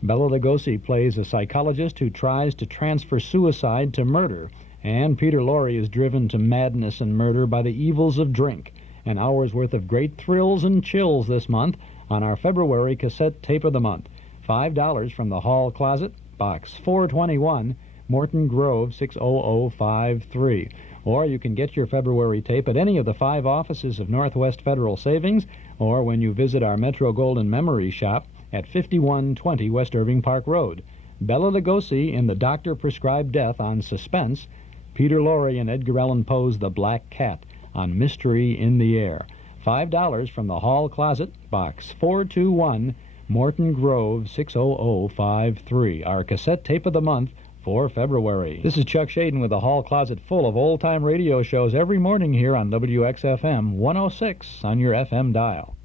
Bela Lugosi plays a psychologist who tries to transfer suicide to murder, and Peter Lorre is driven to madness and murder by the evils of drink. An hour's worth of great thrills and chills this month on our February cassette tape of the month. $5 from the Hall Closet, Box 421, Morton Grove, 60053. Or you can get your February tape at any of the 5 offices of Northwest Federal Savings, or when you visit our Metro Golden Memory Shop at 5120 West Irving Park Road. Bela Lugosi in The Doctor Prescribed Death on Suspense, Peter Lorre and Edgar Allan Poe's The Black Cat on Mystery in the Air. $5 from the Hall Closet, Box 421, Morton Grove, 60053. Our cassette tape of the month for February. This is Chuck Shaden with the Hall Closet full of old-time radio shows every morning here on WXFM 106 on your FM dial.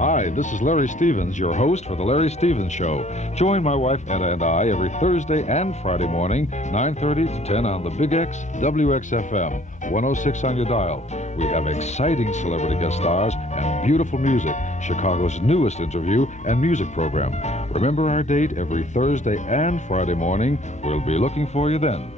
Hi, this is Larry Stevens, your host for The Larry Stevens Show. Join my wife Etta and I every Thursday and Friday morning, 9:30 to 10 on the Big X WXFM 106 on your dial. We have exciting celebrity guest stars and beautiful music, Chicago's newest interview and music program. Remember our date every Thursday and Friday morning. We'll be looking for you then.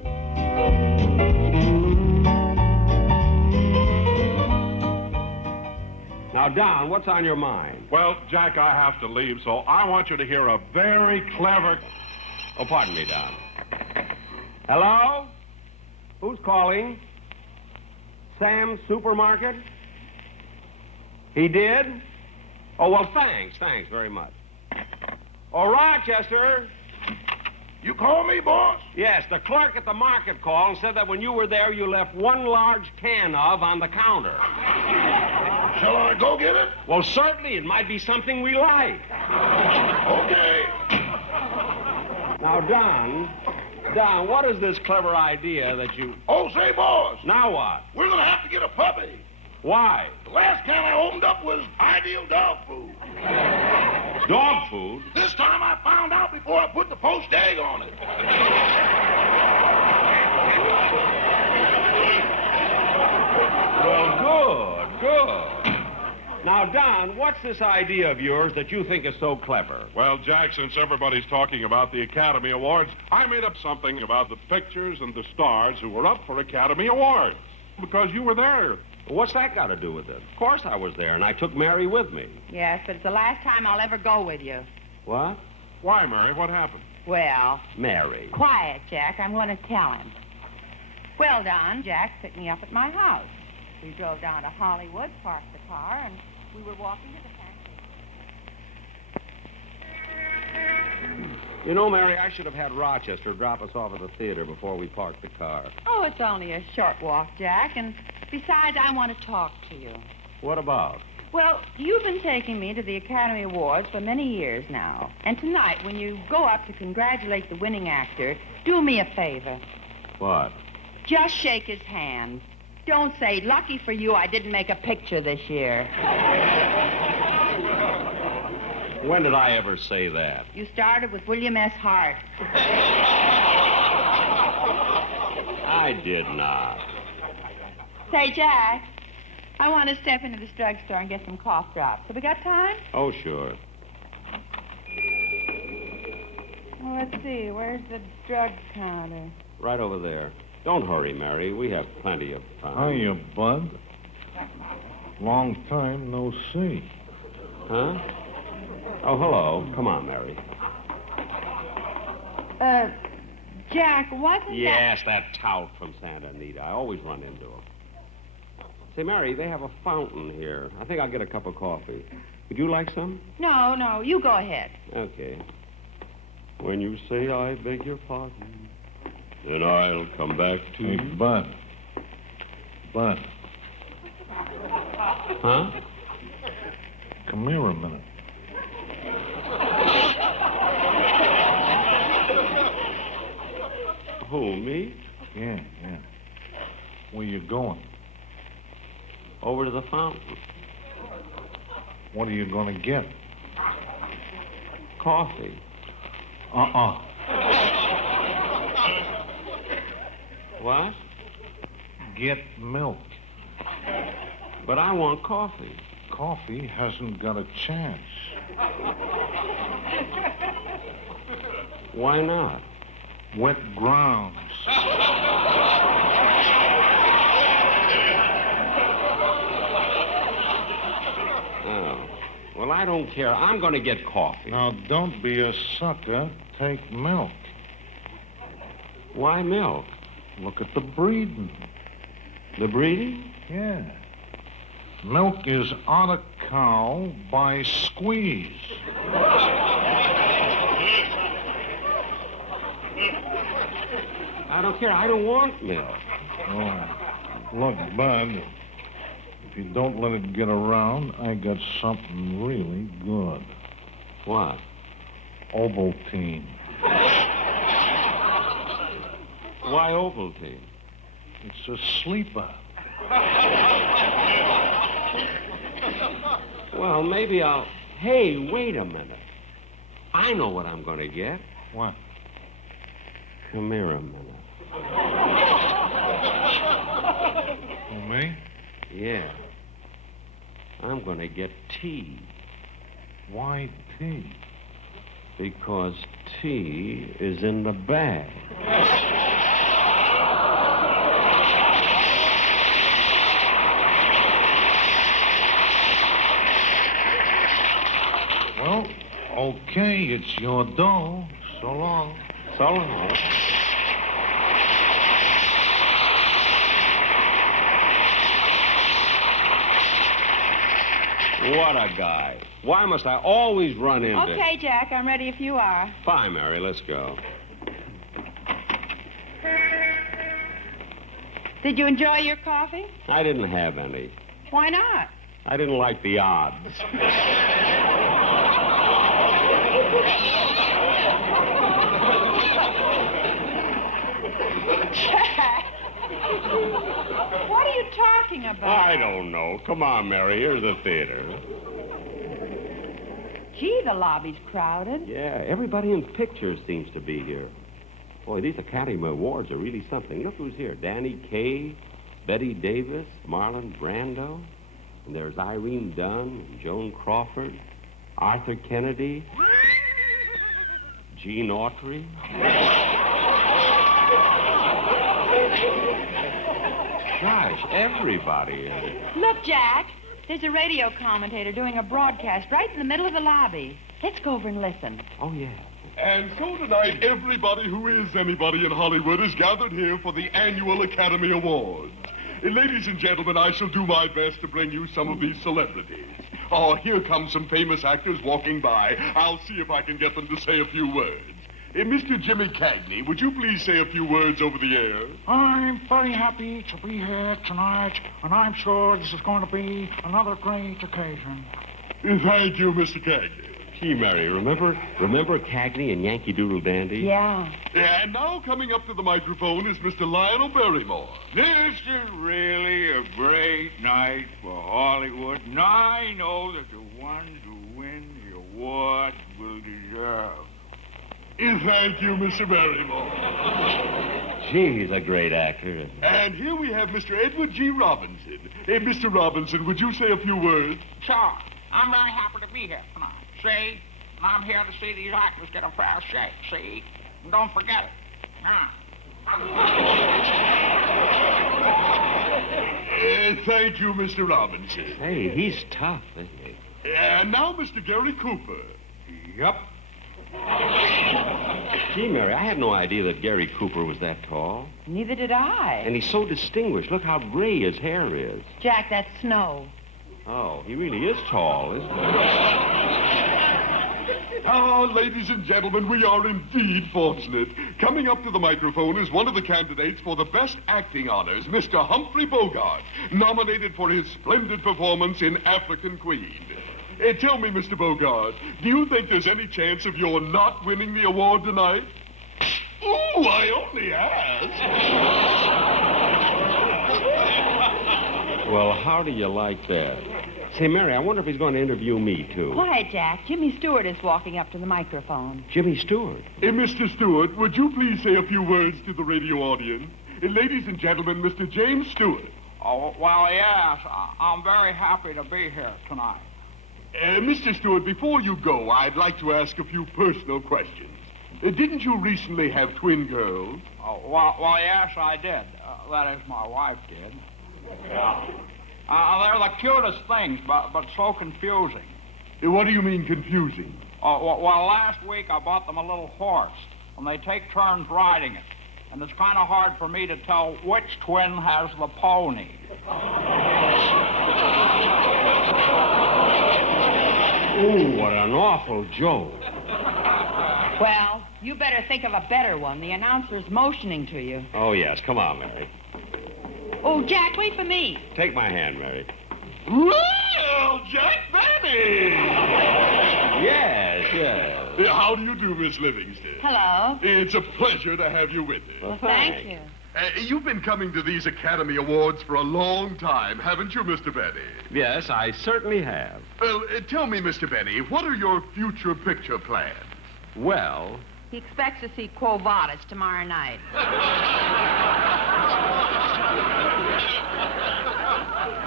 Now, Don, what's on your mind? Well, Jack, I have to leave, so I want you to hear a very clever... Oh, pardon me, Don. Hello? Who's calling? Sam's Supermarket? He did? Oh, well, thanks very much. Oh, Rochester? You call me, boss? Yes, the clerk at the market called and said that when you were there, you left one large can of on the counter. Shall I go get it? Well, certainly. It might be something we like. Okay. Now, Don, what is this clever idea that you... Oh, say, boss. Now what? We're going to have to get a puppy. Why? The last can I opened up was ideal dog food. Dog food? This time I found out before I put the poached egg on it. Well, good. Now, Don, what's this idea of yours that you think is so clever? Well, Jack, since everybody's talking about the Academy Awards, I made up something about the pictures and the stars who were up for Academy Awards. Because you were there. What's that got to do with it? Of course I was there, and I took Mary with me. Yes, but it's the last time I'll ever go with you. What? Why, Mary? What happened? Well... Mary. Quiet, Jack. I'm going to tell him. Well, Don, Jack picked me up at my house. We drove down to Hollywood, parked the car, and we were walking to the factory. You know, Mary, I should have had Rochester drop us off at the theater before we parked the car. Oh, it's only a short walk, Jack, and besides, I want to talk to you. What about? Well, you've been taking me to the Academy Awards for many years now. And tonight, when you go up to congratulate the winning actor, do me a favor. What? Just shake his hand. Don't say, lucky for you, I didn't make a picture this year. When did I ever say that? You started with William S. Hart. I did not. Say, Jack, I want to step into this drugstore and get some cough drops. Have we got time? Oh, sure. Well, let's see. Where's the drug counter? Right over there. Don't hurry, Mary. We have plenty of time. Hiya, Bud. Long time no see. Huh? Oh, hello. Come on, Mary. Jack, wasn't Yes, that tout from Santa Anita. I always run into him. Say, Mary, they have a fountain here. I think I'll get a cup of coffee. Would you like some? No, you go ahead. Okay. When you say I beg your pardon, then I'll come back to you. Bud. Bud. Huh? Come here a minute. Who, me? Yeah. Where you going? Over to the fountain. What are you going to get? Coffee. What? Get milk. But I want coffee. Coffee hasn't got a chance. Why not? Wet grounds. Oh. Well, I don't care. I'm going to get coffee. Now, don't be a sucker. Take milk. Why milk? Look at the breeding. The breeding? Yeah. Milk is on a cow by squeeze. I don't care. I don't want milk. Oh. Look, Bud, if you don't let it get around, I got something really good. What? Ovaltine. Why Ovaltine? It's a sleeper. Well, maybe I'll... Hey, wait a minute. I know what I'm going to get. What? Come here a minute. For me? Yeah. I'm going to get tea. Why tea? Because tea is in the bag. Well, okay, it's your dough. So long. So long. What a guy. Why must I always run into... Okay, Jack, I'm ready if you are. Fine, Mary, let's go. Did you enjoy your coffee? I didn't have any. Why not? I didn't like the odds. Jack! What are you talking about? I don't know. Come on, Mary. Here's the theater. Gee, the lobby's crowded. Yeah, everybody in pictures seems to be here. Boy, these Academy Awards are really something. Look who's here. Danny Kaye, Betty Davis, Marlon Brando. And there's Irene Dunn, and Joan Crawford, Arthur Kennedy, Gene Autry. Gosh, everybody. Look, Jack. There's a radio commentator doing a broadcast right in the middle of the lobby. Let's go over and listen. Oh, yeah. And so tonight, everybody who is anybody in Hollywood is gathered here for the annual Academy Awards. Ladies and gentlemen, I shall do my best to bring you some of these celebrities. Oh, here come some famous actors walking by. I'll see if I can get them to say a few words. Mr. Jimmy Cagney, would you please say a few words over the air? I'm very happy to be here tonight, and I'm sure this is going to be another great occasion. Thank you, Mr. Cagney. Gee, Mary, remember Cagney and Yankee Doodle Dandy? Yeah. And now coming up to the microphone is Mr. Lionel Barrymore. This is really a great night for Hollywood, and I know that the ones who win the award will deserve. Thank you, Mr. Barrymore. Gee, he's a great actor. And here we have Mr. Edward G. Robinson. Mr. Robinson, would you say a few words? Sure. I'm very happy to be here tonight. See? I'm here to see these actors get a fair shake, see? And don't forget it. Thank you, Mr. Robinson. Hey, he's tough, isn't he? And now Mr. Gary Cooper. Yup. Gee, Mary, I had no idea that Gary Cooper was that tall. Neither did I. And he's so distinguished. Look how gray his hair is. Jack, that's snow. Oh, he really is tall, isn't he? Ah, ladies and gentlemen, we are indeed fortunate. Coming up to the microphone is one of the candidates for the Best Acting honors, Mr. Humphrey Bogart, nominated for his splendid performance in African Queen. Tell me, Mr. Bogart, do you think there's any chance of your not winning the award tonight? Ooh, I only asked. Well, how do you like that? Say, Mary, I wonder if he's going to interview me, too. Quiet, Jack. Jimmy Stewart is walking up to the microphone. Jimmy Stewart? Mr. Stewart, would you please say a few words to the radio audience? Ladies and gentlemen, Mr. James Stewart. Oh, well, yes. I'm very happy to be here tonight. Mr. Stewart, before you go, I'd like to ask a few personal questions. Didn't you recently have twin girls? Oh, well, yes, I did. That is, my wife did. Yeah. They're the cutest things, but so confusing. What do you mean confusing? Oh, well, last week I bought them a little horse, and they take turns riding it. And it's kind of hard for me to tell which twin has the pony. Ooh, what an awful joke. Well, you better think of a better one. The announcer's motioning to you. Oh, yes. Come on, Mary. Oh, Jack, wait for me. Take my hand, Mary. Well, Jack Benny! Yes. How do you do, Miss Livingston? Hello. It's a pleasure to have you with us. Well, thank you. You've been coming to these Academy Awards for a long time, haven't you, Mr. Benny? Yes, I certainly have. Well, tell me, Mr. Benny, what are your future picture plans? Well... He expects to see Quo Vadis tomorrow night.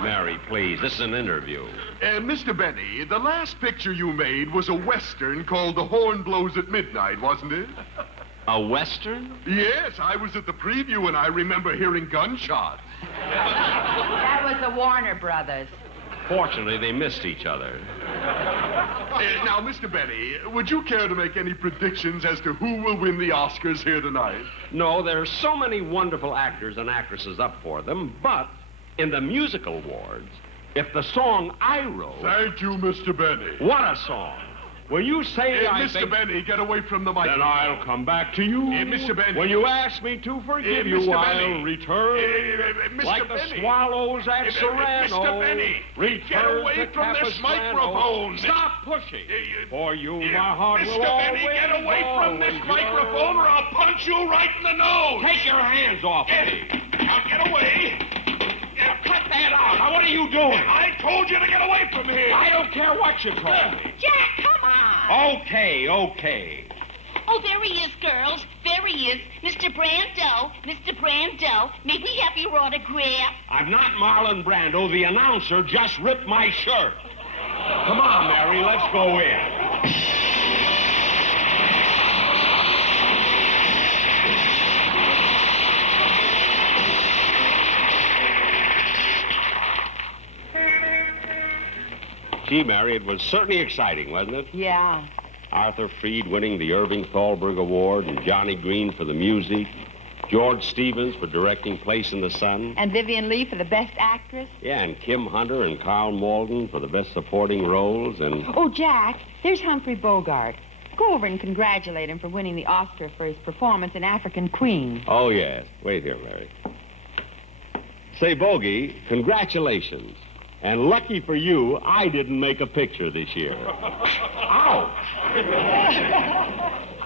Mary, please, this is an interview. Mr. Benny, the last picture you made was a Western called The Horn Blows at Midnight, wasn't it? A Western? Yes, I was at the preview and I remember hearing gunshots. That was the Warner Brothers. Fortunately, they missed each other. Now, Mr. Benny, would you care to make any predictions as to who will win the Oscars here tonight? No, there are so many wonderful actors and actresses up for them, but in the musical awards, if the song I wrote... Thank you, Mr. Benny. What a song. When you say I Mr. think... Benny, get away from the microphone. Then I'll come back to you. Mr. Benny. When you ask me to forgive you, I'll return. Mr. Like Benny. the swallows at Serrano. Mr. Benny. Return Get away to from this Capistrano. microphone. Stop pushing. For you, my heart Mr. will Benny, always get away from this microphone or I'll punch you right in the nose. Take your hands off me. Now, get away. Cut that out. Now, what are you doing? I told you to get away from here. I don't care what you told me. Jack, come on. Okay. Oh, there he is, girls. Very he is. Mr. Brando. Mr. Brando, may we have your autograph? I'm not Marlon Brando. The announcer just ripped my shirt. Come on, Mary, let's go in. Gee, Mary, it was certainly exciting, wasn't it? Yeah. Arthur Freed winning the Irving Thalberg Award, and Johnny Green for the music, George Stevens for directing Place in the Sun. And Vivian Leigh for the best actress. Yeah, and Kim Hunter and Carl Malden for the best supporting roles, and... Oh, Jack, there's Humphrey Bogart. Go over and congratulate him for winning the Oscar for his performance in African Queen. Oh, yes. Wait here, Mary. Say, Bogey, congratulations. And lucky for you, I didn't make a picture this year. Ow!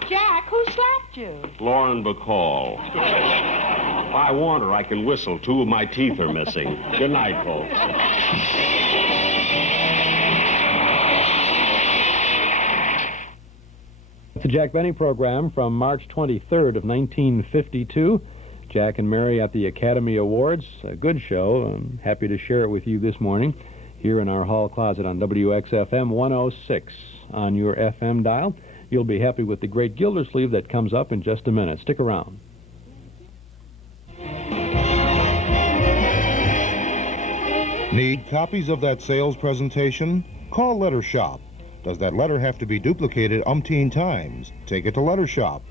Jack, who slapped you? Lauren Bacall. If I want her, I can whistle. 2 of my teeth are missing. Good night, folks. It's the Jack Benny program from March 23rd of 1952. Jack and Mary at the Academy Awards. A good show. I'm happy to share it with you this morning here in our hall closet on WXFM 106 on your FM dial. You'll be happy with the great Gildersleeve that comes up in just a minute. Stick around. Need copies of that sales presentation? Call Letter Shop. Does that letter have to be duplicated umpteen times? Take it to Letter Shop.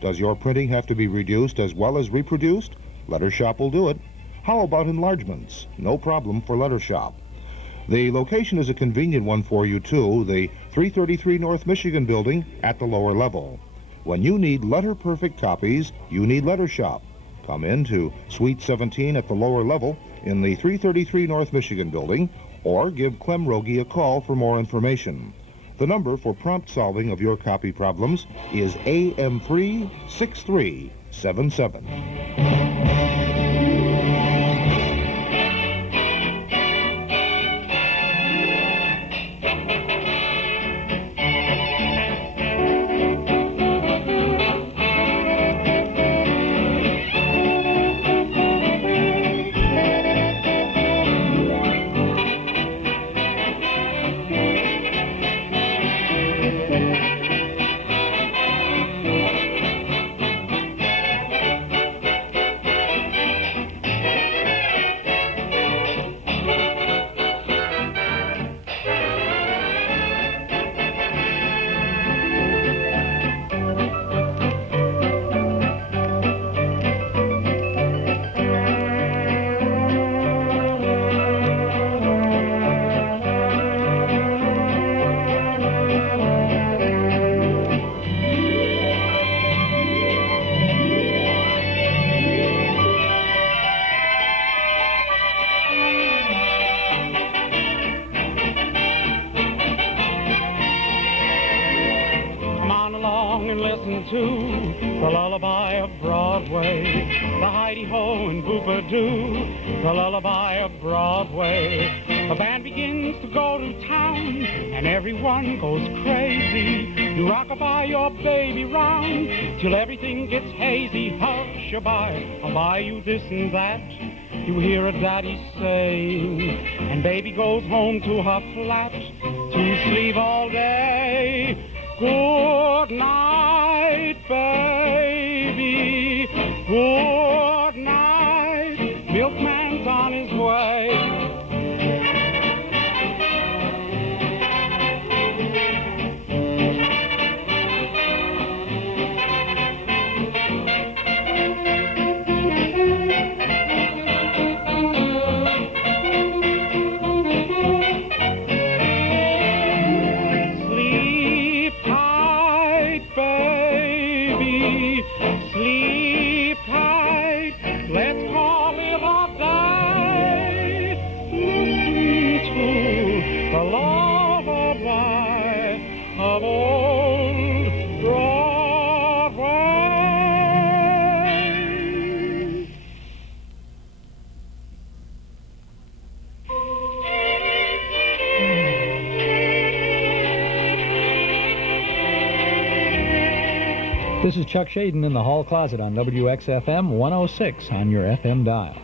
Does your printing have to be reduced as well as reproduced? Letter Shop will do it. How about enlargements? No problem for Letter Shop. The location is a convenient one for you, too, the 333 North Michigan building at the lower level. When you need letter-perfect copies, you need Letter Shop. Come in to Suite 17 at the lower level in the 333 North Michigan building, or give Clem Rogie a call for more information. The number for prompt solving of your copy problems is AM36377. To the lullaby of Broadway, the Heidi-Ho and Boopadoo, the lullaby of Broadway. The band begins to go to town, and everyone goes crazy. You rock-a-bye your baby round, till everything gets hazy. Hush-a-bye, I'll buy you this and that. You hear a daddy saying, and baby goes home to her flat to sleep all day. Good night, baby. Good night. Milkman's on his way. This is Chuck Shaden in the Hall Closet on WXFM 106 on your FM dial.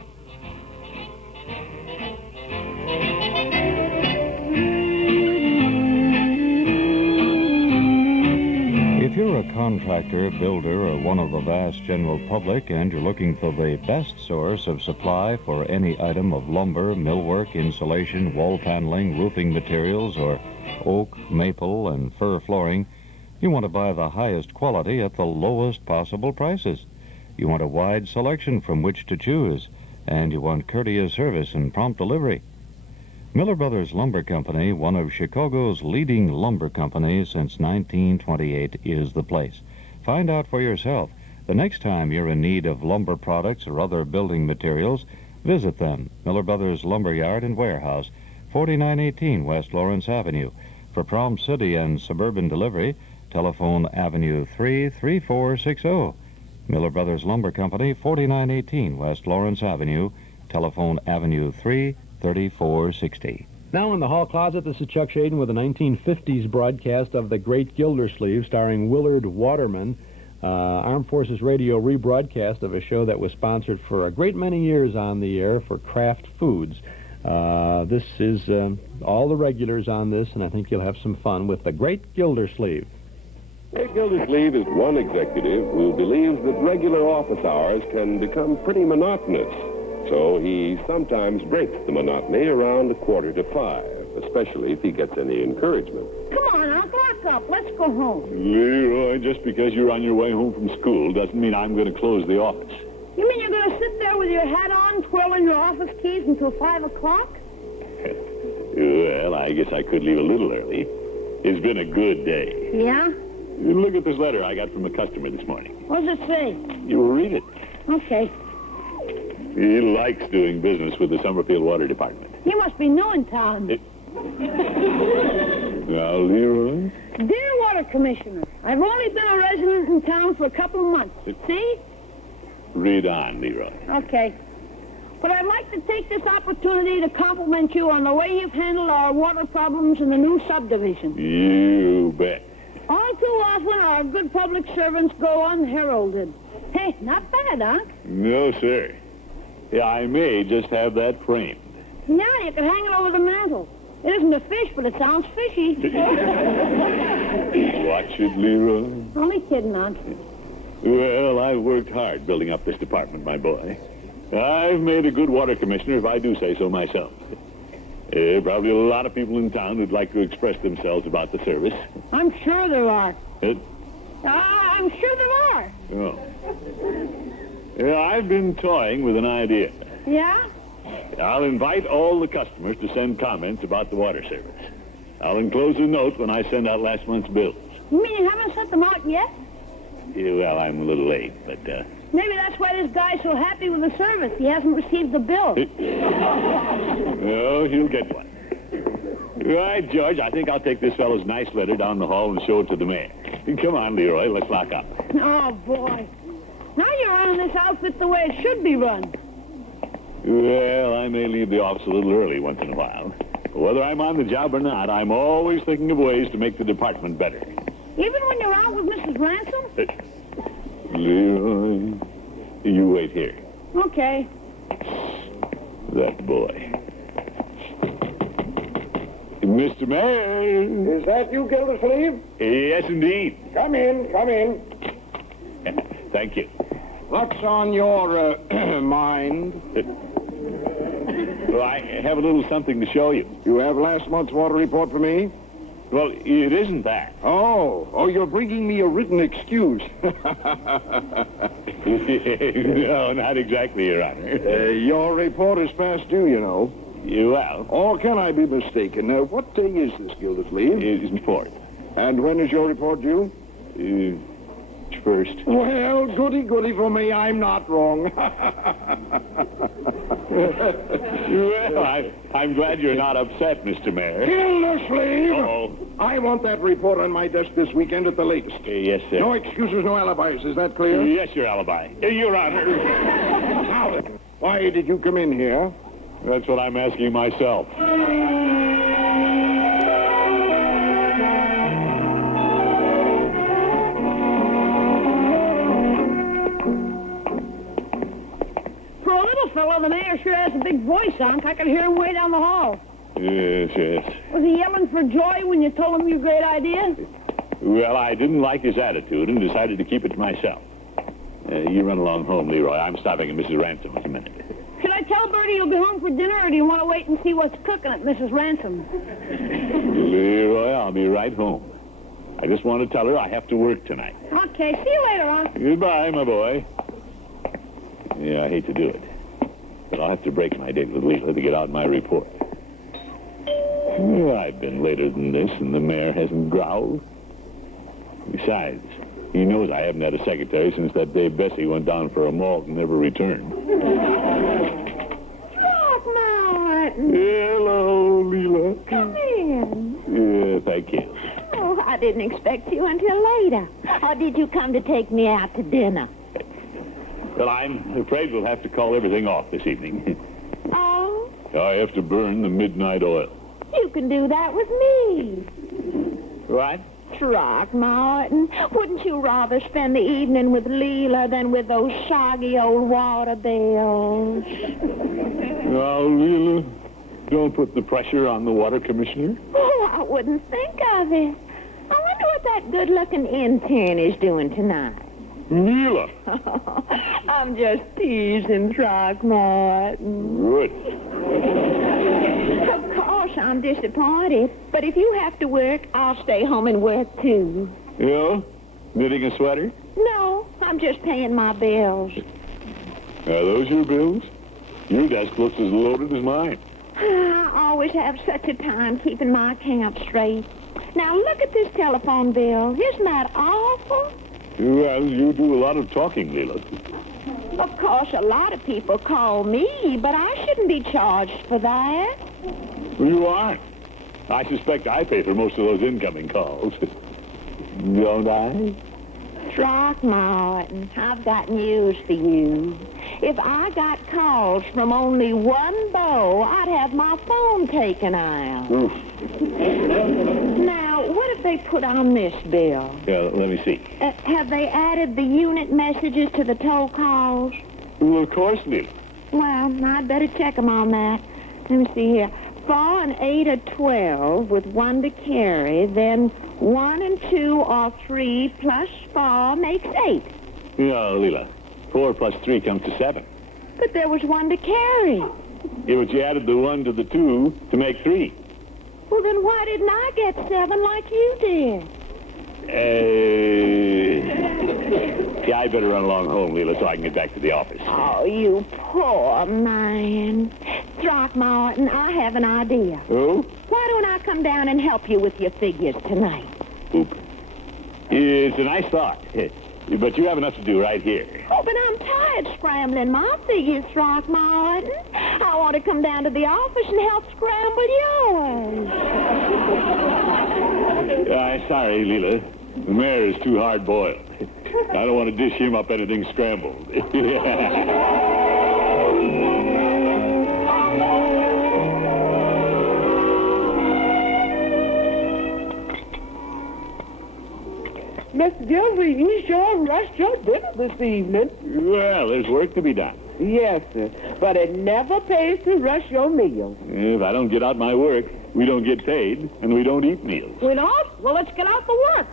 If you're a contractor, builder, or one of the vast general public, and you're looking for the best source of supply for any item of lumber, millwork, insulation, wall paneling, roofing materials, or oak, maple, and fir flooring, you want to buy the highest quality at the lowest possible prices. You want a wide selection from which to choose, and you want courteous service and prompt delivery. Miller Brothers Lumber Company, one of Chicago's leading lumber companies since 1928, is the place. Find out for yourself. The next time you're in need of lumber products or other building materials, visit them. Miller Brothers Lumber Yard and Warehouse, 4918 West Lawrence Avenue. For prompt city and suburban delivery, telephone Avenue 33460. Miller Brothers Lumber Company, 4918 West Lawrence Avenue. Telephone Avenue 33460. Now in the Hall Closet, this is Chuck Shaden with a 1950s broadcast of The Great Gildersleeve, starring Willard Waterman. Armed Forces Radio rebroadcast of a show that was sponsored for a great many years on the air for Kraft Foods. This is all the regulars on this, and I think you'll have some fun with The Great Gildersleeve. Great Gildersleeve is one executive who believes that regular office hours can become pretty monotonous. So he sometimes breaks the monotony around 4:45, especially if he gets any encouragement. Come on, Uncle, lock up. Let's go home. Leroy, just because you're on your way home from school doesn't mean I'm going to close the office. You mean you're going to sit there with your hat on, twirling your office keys until 5 o'clock? Well, I guess I could leave a little early. It's been a good day. Yeah? Look at this letter I got from a customer this morning. What does it say? You'll read it. Okay. He likes doing business with the Summerfield Water Department. You must be new in town. Now, Leroy? Dear Water Commissioner, I've only been a resident in town for a couple of months. See? Read on, Leroy. Okay. But I'd like to take this opportunity to compliment you on the way you've handled our water problems in the new subdivision. You bet. All too often, our good public servants go unheralded. Hey, not bad, huh? No, sir. Yeah, I may just have that framed. Yeah, you can hang it over the mantel. It isn't a fish, but it sounds fishy. Watch it, Leroy. Only kidding, Aunt. Well, I've worked hard building up this department, my boy. I've made a good water commissioner, if I do say so myself. Probably a lot of people in town who'd like to express themselves about the service. I'm sure there are. I'm sure there are. Oh. Yeah, I've been toying with an idea. Yeah? I'll invite all the customers to send comments about the water service. I'll enclose a note when I send out last month's bills. You mean you haven't sent them out yet? Yeah, well, I'm a little late, but, Maybe that's why this guy's so happy with the service. He hasn't received the bill. Oh, he'll get one. Right, George, I think I'll take this fellow's nice letter down the hall and show it to the mayor. Come on, Leroy, let's lock up. Oh, boy. Now you're running this outfit the way it should be run. Well, I may leave the office a little early once in a while. Whether I'm on the job or not, I'm always thinking of ways to make the department better. Even when you're out with Mrs. Ransom? Leroy, you wait here. Okay. That boy. Mr. Mayor. Is that you, Gildersleeve? Yes, indeed. Come in, come in. Thank you. What's on your mind? Well, I have a little something to show you. You have last month's water report for me? Well, it isn't that. Oh, you're bringing me a written excuse. No, not exactly, Your Honor. Your report is past due, you know. Well. Or can I be mistaken? What day is this, Gildersleeve? It's the 4th. And when is your report due? First. Well, goody for me. I'm not wrong. Well, I'm glad you're not upset, Mr. Mayor. Gildersleeve! Uh-oh. I want that report on my desk this weekend at the latest. Yes, sir. No excuses, no alibis. Is that clear? Yes, your alibi. Your Honor. Now then, why did you come in here? That's what I'm asking myself. fellow, the mayor sure has a big voice, Unc. I could hear him way down the hall. Yes, yes. Was he yelling for joy when you told him your great idea? Well, I didn't like his attitude and decided to keep it to myself. You run along home, Leroy. I'm stopping at Mrs. Ransom's a minute. Should I tell Bertie you'll be home for dinner, or do you want to wait and see what's cooking at Mrs. Ransom? Leroy, I'll be right home. I just want to tell her I have to work tonight. Okay, see you later, Unc. Goodbye, my boy. Yeah, I hate to do it, but I'll have to break my date with Leela to get out my report. Well, I've been later than this, and the mayor hasn't growled. Besides, he knows I haven't had a secretary since that day Bessie went down for a malt and never returned. Martin. Hello, Leela. Come in. Yeah, thank you. Oh, I didn't expect you until later. Or did you come to take me out to dinner? Well, I'm afraid we'll have to call everything off this evening. Oh? I have to burn the midnight oil. You can do that with me. What? Throckmorton, wouldn't you rather spend the evening with Leela than with those soggy old water bills? Now, Leela, don't put the pressure on the water commissioner. Oh, I wouldn't think of it. I wonder what that good-looking intern is doing tonight. Leela. I'm just teasing, Throckmorton. Good. Of course, I'm disappointed. But if you have to work, I'll stay home and work, too. Yeah? Knitting a sweater? No, I'm just paying my bills. Are those your bills? Your desk looks as loaded as mine. I always have such a time keeping my account straight. Now, look at this telephone bill. Isn't that awful? Well, you do a lot of talking, Leela. Of course, a lot of people call me, but I shouldn't be charged for that. You aren't. I suspect I pay for most of those incoming calls. Don't I? Throckmorton, I've got news for you. If I got calls from only one beau, I'd have my phone taken out. Oof. Now, what if they put on this bill? Yeah, let me see. Have they added the unit messages to the toll calls? Well, of course, Leela. Well, I'd better check them on that. Let me see here. 4 and 8 are 12 with 1 to carry. Then 1 and 2 are 3 plus 4 makes 8. Yeah, Leela. 4 plus 3 comes to 7. But there was 1 to carry. Yeah, but you added the 1 to the 2 to make 3. Well, then why didn't I get 7 like you did? Yeah, I better run along home, Leela, so I can get back to the office. Oh, you poor man. Throckmorton, I have an idea. Oh? Why don't I come down and help you with your figures tonight? Oop. It's a nice thought. But you have enough to do right here. Oh, but I'm tired scrambling my figures, Throckmorton. I want to come down to the office and help scramble yours. I'm sorry, Leela. The mayor is too hard-boiled. I don't want to dish him up anything scrambled. Miss Gildy, you sure rushed your dinner this evening. Well, there's work to be done. Yes, sir. But it never pays to rush your meals. If I don't get out my work, we don't get paid, and we don't eat meals. We don't? Well, let's get out the work.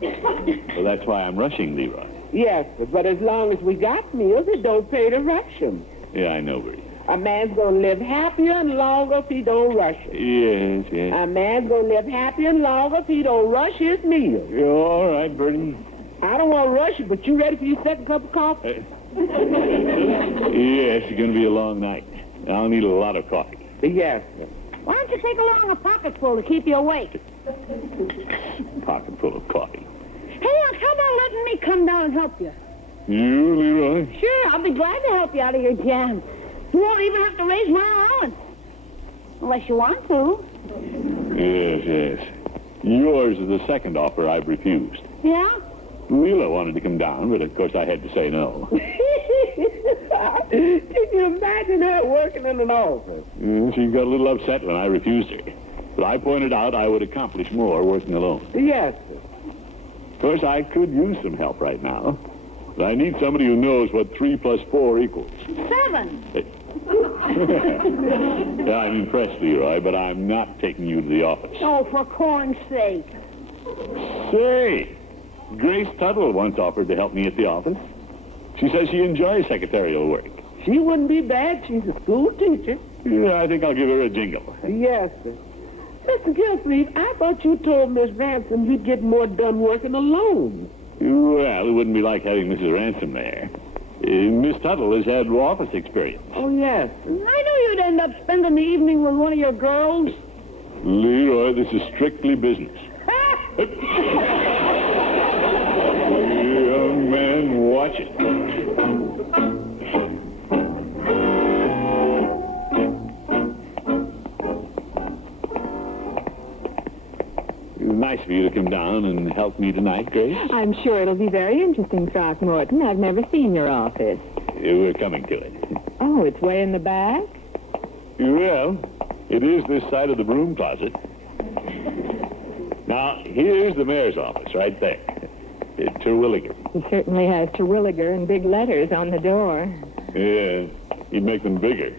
Well, that's why I'm rushing, Leroy. Yes, sir. But as long as we got meals, it don't pay to rush them. Yeah, I know, Bertie. A man's gonna live happier and longer if he don't rush it. Yes, yes. A man's gonna live happier and longer if he don't rush his meals. You're all right, Bertie. I don't want to rush it, but you ready for your second cup of coffee? Yes, it's going to be a long night. I'll need a lot of coffee. Yes, sir. Why don't you take along a pocketful to keep you awake? Pocket full of coffee. Hey, Unc, how about letting me come down and help you? You, Leroy? Sure, I'll be glad to help you out of your jam. You won't even have to raise my allowance. Unless you want to. Yes, yes. Yours is the second offer I've refused. Yeah? Leela wanted to come down, but of course I had to say no. Can you imagine her working in an office? She got a little upset when I refused her. But I pointed out I would accomplish more working alone. Yes, sir. Of course, I could use some help right now. But I need somebody who knows what 3 plus 4 equals. 7. I'm impressed, Leroy, but I'm not taking you to the office. Oh, for corn's sake. Say, Grace Tuttle once offered to help me at the office. She says she enjoys secretarial work. She wouldn't be bad. She's a school teacher. Yeah, I think I'll give her a jingle. Yes, sir. Mr. Gildersleeve, I thought you told Miss Ransom you'd get more done working alone. Well, it wouldn't be like having Mrs. Ransom there. Miss Tuttle has had office experience. Oh, yes. I knew you'd end up spending the evening with one of your girls. Leroy, this is strictly business. Young man, watch it. Nice of you to come down and help me tonight, Grace. I'm sure it'll be very interesting, Throckmorton. I've never seen your office. We're coming to it. Oh, it's way in the back? Well, it is this side of the broom closet. Now, here's the mayor's office right there. Terwilliger. He certainly has Terwilliger in big letters on the door. Yeah, he'd make them bigger,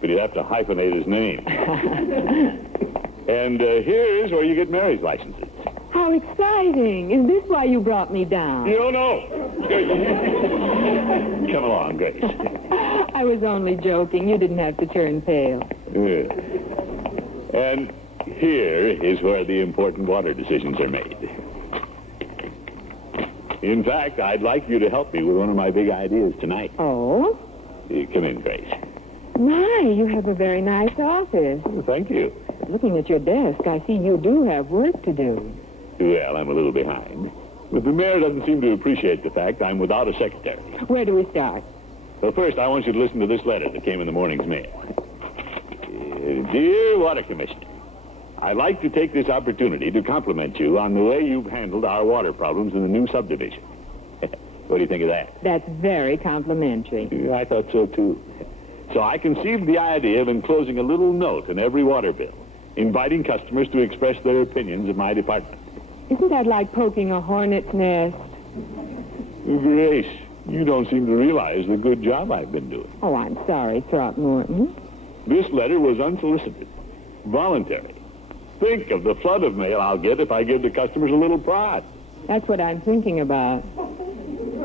but he'd have to hyphenate his name. And here's where you get marriage licenses. How exciting. Is this why you brought me down? You don't know. Come along, Grace. I was only joking. You didn't have to turn pale. Yeah. And here is where the important water decisions are made. In fact, I'd like you to help me with one of my big ideas tonight. Oh? Come in, Grace. My, you have a very nice office. Oh, thank you. Looking at your desk, I see you do have work to do. Well, I'm a little behind. But the mayor doesn't seem to appreciate the fact I'm without a secretary. Where do we start? Well, first, I want you to listen to this letter that came in the morning's mail. Dear Water Commissioner, I'd like to take this opportunity to compliment you on the way you've handled our water problems in the new subdivision. What do you think of that? That's very complimentary. I thought so, too. So I conceived the idea of enclosing a little note in every water bill, inviting customers to express their opinions of my department. Isn't that like poking a hornet's nest? Grace, you don't seem to realize the good job I've been doing. Oh, I'm sorry, Throckmorton. This letter was unsolicited, voluntary. Think of the flood of mail I'll get if I give the customers a little prod. That's what I'm thinking about.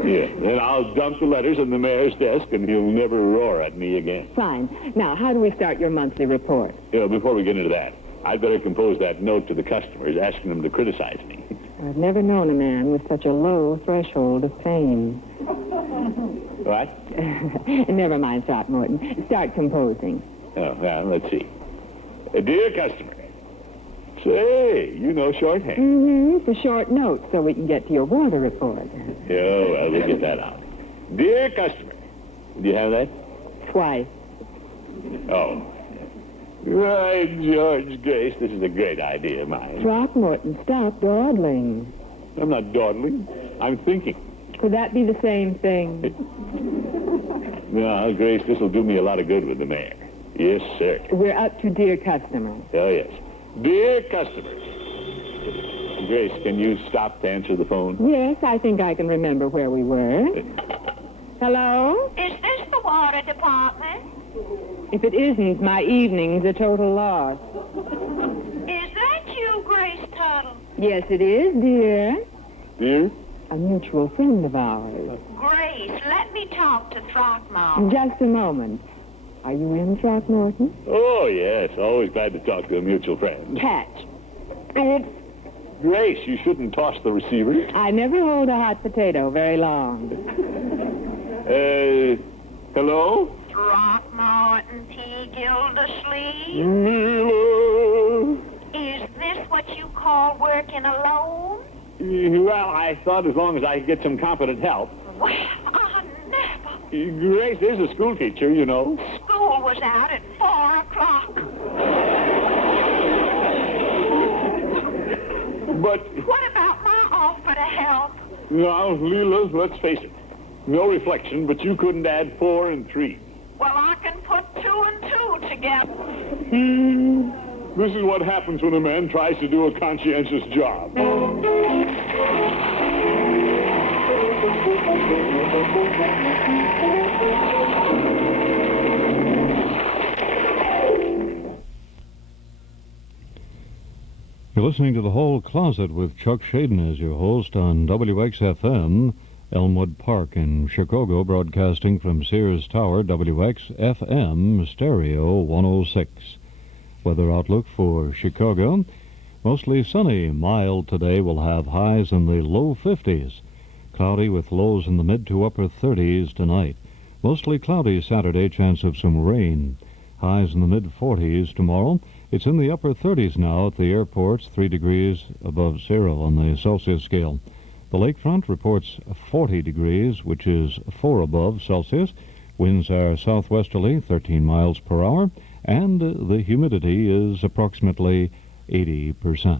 Yeah, then I'll dump the letters in the mayor's desk and he'll never roar at me again. Fine. Now, how do we start your monthly report? Before we get into that, I'd better compose that note to the customers asking them to criticize me. I've never known a man with such a low threshold of fame. What? Never mind, Throckmorton. Start composing. Oh, well, let's see. Dear customer. Say, you know shorthand. Mm-hmm. It's a short note so we can get to your water report. Yeah, well, we'll get that out. Dear customer. Do you have that? Twice. Oh. Right, George Grace, this is a great idea of mine. Throckmorton, stop dawdling. I'm not dawdling. I'm thinking. Could that be the same thing? No, Grace, this will do me a lot of good with the mayor. Yes, sir. We're up to dear customer. Oh, yes. Dear customer. Grace, can you stop to answer the phone? Yes, I think I can remember where we were. Hello? Is this the water department? If it isn't, my evening's a total loss. Is that you, Grace Tuttle? Yes, it is, dear. Dear? A mutual friend of ours. Grace, let me talk to Throckmorton. Just a moment. Are you in, Throckmorton? Oh, yes. Always glad to talk to a mutual friend. Catch. Grace, you shouldn't toss the receiver. I never hold a hot potato very long. Hello? Throckmorton T. Gildersleeve? Mila. Is this what you call working alone? Well, I thought as long as I could get some competent help. Well, I never. Grace is a school teacher, you know. School was out at 4 o'clock. But... What about my offer to help? Now, Leela, let's face it. No reflection, but you couldn't add 4 and 3. Well, I can put 2 and 2 together. This is what happens when a man tries to do a conscientious job. listening to The Hall Closet with Chuck Shaden as your host on WXFM, Elmwood Park in Chicago, broadcasting from Sears Tower, WXFM Stereo 106. Weather outlook for Chicago: mostly sunny, mild today. Will have highs in the low 50s. Cloudy with lows in the mid to upper 30s tonight. Mostly cloudy Saturday, chance of some rain. Highs in the mid 40s tomorrow. It's in the upper 30s now at the airports, 3 degrees above zero on the Celsius scale. The lakefront reports 40 degrees, which is 4 above Celsius. Winds are southwesterly, 13 miles per hour, and the humidity is approximately 80%.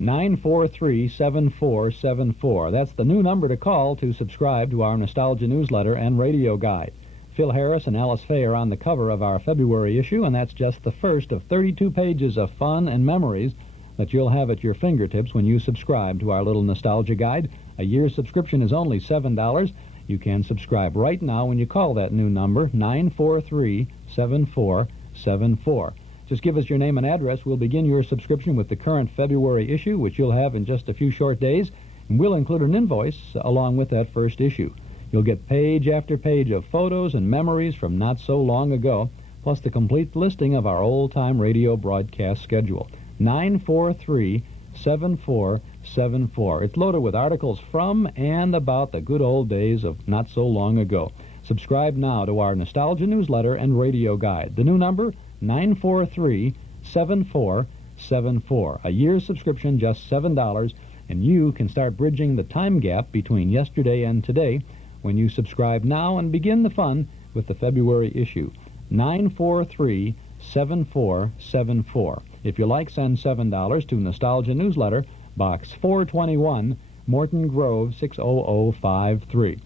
943-7474. That's the new number to call to subscribe to our Nostalgia newsletter and radio guide. Phil Harris and Alice Faye are on the cover of our February issue, and that's just the first of 32 pages of fun and memories that you'll have at your fingertips when you subscribe to our little Nostalgia guide. A year's subscription is only $7. You can subscribe right now when you call that new number, 943-7474. Just give us your name and address. We'll begin your subscription with the current February issue, which you'll have in just a few short days, and we'll include an invoice along with that first issue. You'll get page after page of photos and memories from not so long ago, plus the complete listing of our old-time radio broadcast schedule. 943-7474. It's loaded with articles from and about the good old days of not so long ago. Subscribe now to our Nostalgia newsletter and radio guide. The new number, 943-7474. A year's subscription, just $7, and you can start bridging the time gap between yesterday and today when you subscribe now and begin the fun with the February issue. 943-7474. If you like, send $7 to Nostalgia Newsletter, Box 421, Morton Grove, 60053.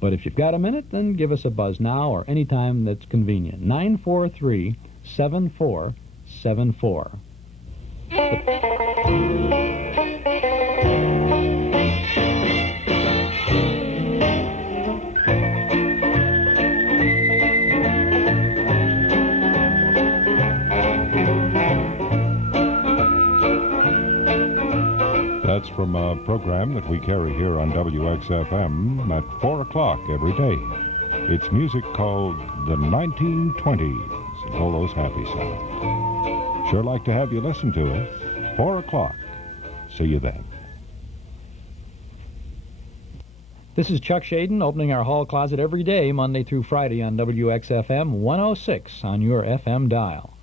But if you've got a minute, then give us a buzz now or any time that's convenient. 943-7474. That's from a program that we carry here on WXFM at 4 o'clock every day. It's music called the 1920s and all those happy songs. Sure like to have you listen to it. 4 o'clock. See you then. This is Chuck Shaden opening our hall closet every day, Monday through Friday on WXFM 106 on your FM dial.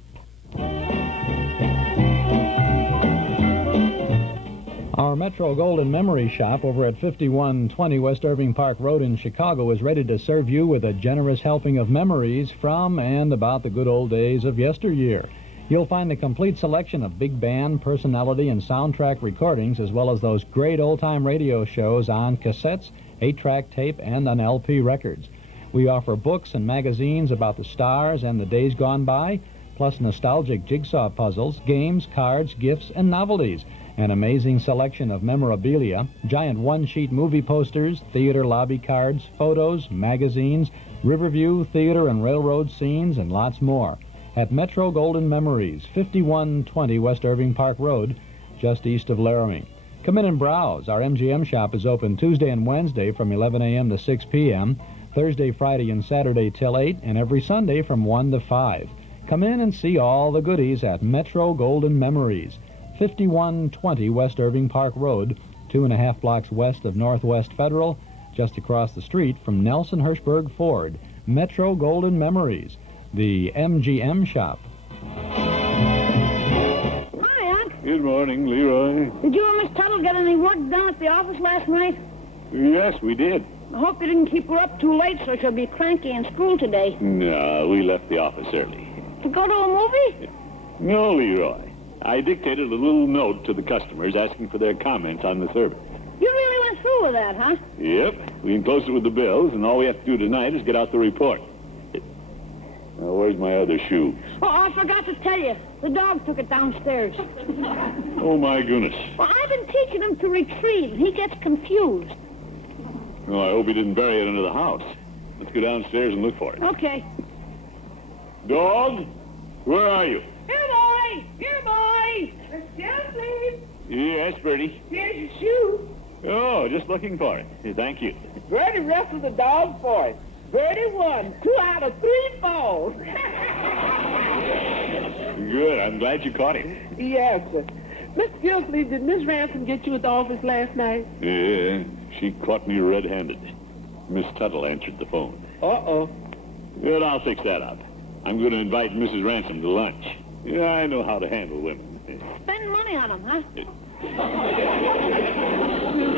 Our Metro Golden Memory Shop over at 5120 West Irving Park Road in Chicago is ready to serve you with a generous helping of memories from and about the good old days of yesteryear. You'll find a complete selection of big band, personality, and soundtrack recordings, as well as those great old-time radio shows on cassettes, 8-track tape, and on LP records. We offer books and magazines about the stars and the days gone by, plus nostalgic jigsaw puzzles, games, cards, gifts, and novelties. An amazing selection of memorabilia, giant one-sheet movie posters, theater lobby cards, photos, magazines, Riverview, theater and railroad scenes, and lots more. At Metro Golden Memories, 5120 West Irving Park Road, just east of Laramie. Come in and browse. Our MGM shop is open Tuesday and Wednesday from 11 a.m. to 6 p.m., Thursday, Friday, and Saturday till 8, and every Sunday from 1 to 5. Come in and see all the goodies at Metro Golden Memories. 5120 West Irving Park Road, 2.5 blocks west of Northwest Federal, just across the street from Nelson Hirschberg Ford. Metro Golden Memories, the MGM shop. Hi, Unc. Good morning, Leroy. Did you and Miss Tuttle get any work done at the office last night? Yes, we did. I hope you didn't keep her up too late so she'll be cranky in school today. No, we left the office early. To go to a movie? No, Leroy. I dictated a little note to the customers asking for their comments on the service. You really went through with that, huh? Yep. We enclosed it with the bills, and all we have to do tonight is get out the report. Well, where's my other shoe? Oh, I forgot to tell you. The dog took it downstairs. Oh, my goodness. Well, I've been teaching him to retrieve. He gets confused. Well, I hope he didn't bury it under the house. Let's go downstairs and look for it. Okay. Dog, where are you? Here, boy! Here, boy! Excuse Yes, Bertie. Here's your shoe. Oh, just looking for it. Thank you. Bertie wrestled the dog for it. Bertie won 2 out of 3 falls. Good. I'm glad you caught him. Yes, sir. Mr. Gildersleeve, did Miss Ransom get you at the office last night? Yeah, she caught me red-handed. Miss Tuttle answered the phone. Uh-oh. Good, I'll fix that up. I'm going to invite Mrs. Ransom to lunch. Yeah, I know how to handle women. Spend money on them, huh?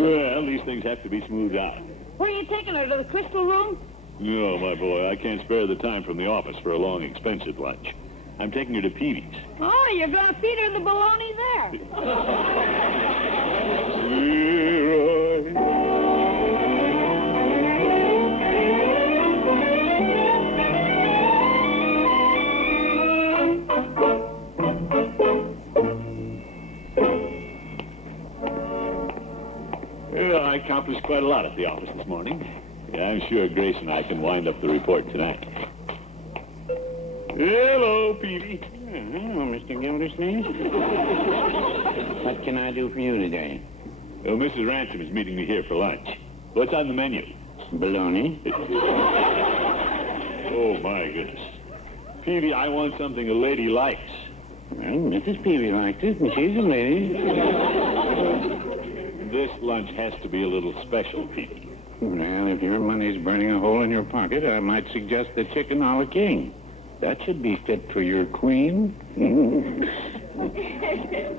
Well, these things have to be smoothed out. Where are you taking her, to the crystal room? No, my boy, I can't spare the time from the office for a long, expensive lunch. I'm taking her to Peavy's. Oh, you're going to feed her the bologna there. Well, I accomplished quite a lot at the office this morning. Yeah, I'm sure Grace and I can wind up the report tonight. Hello, Peavy. Hello, Mr. Gildersleeve. What can I do for you today? Well, Mrs. Ransom is meeting me here for lunch. What's on the menu? Bologna. Oh, my goodness. Peavy, I want something a lady likes. Well, Mrs. Peavy likes it, and she's a lady. This lunch has to be a little special, Peavy. Well, if your money's burning a hole in your pocket, I might suggest the chicken a la king. That should be fit for your queen.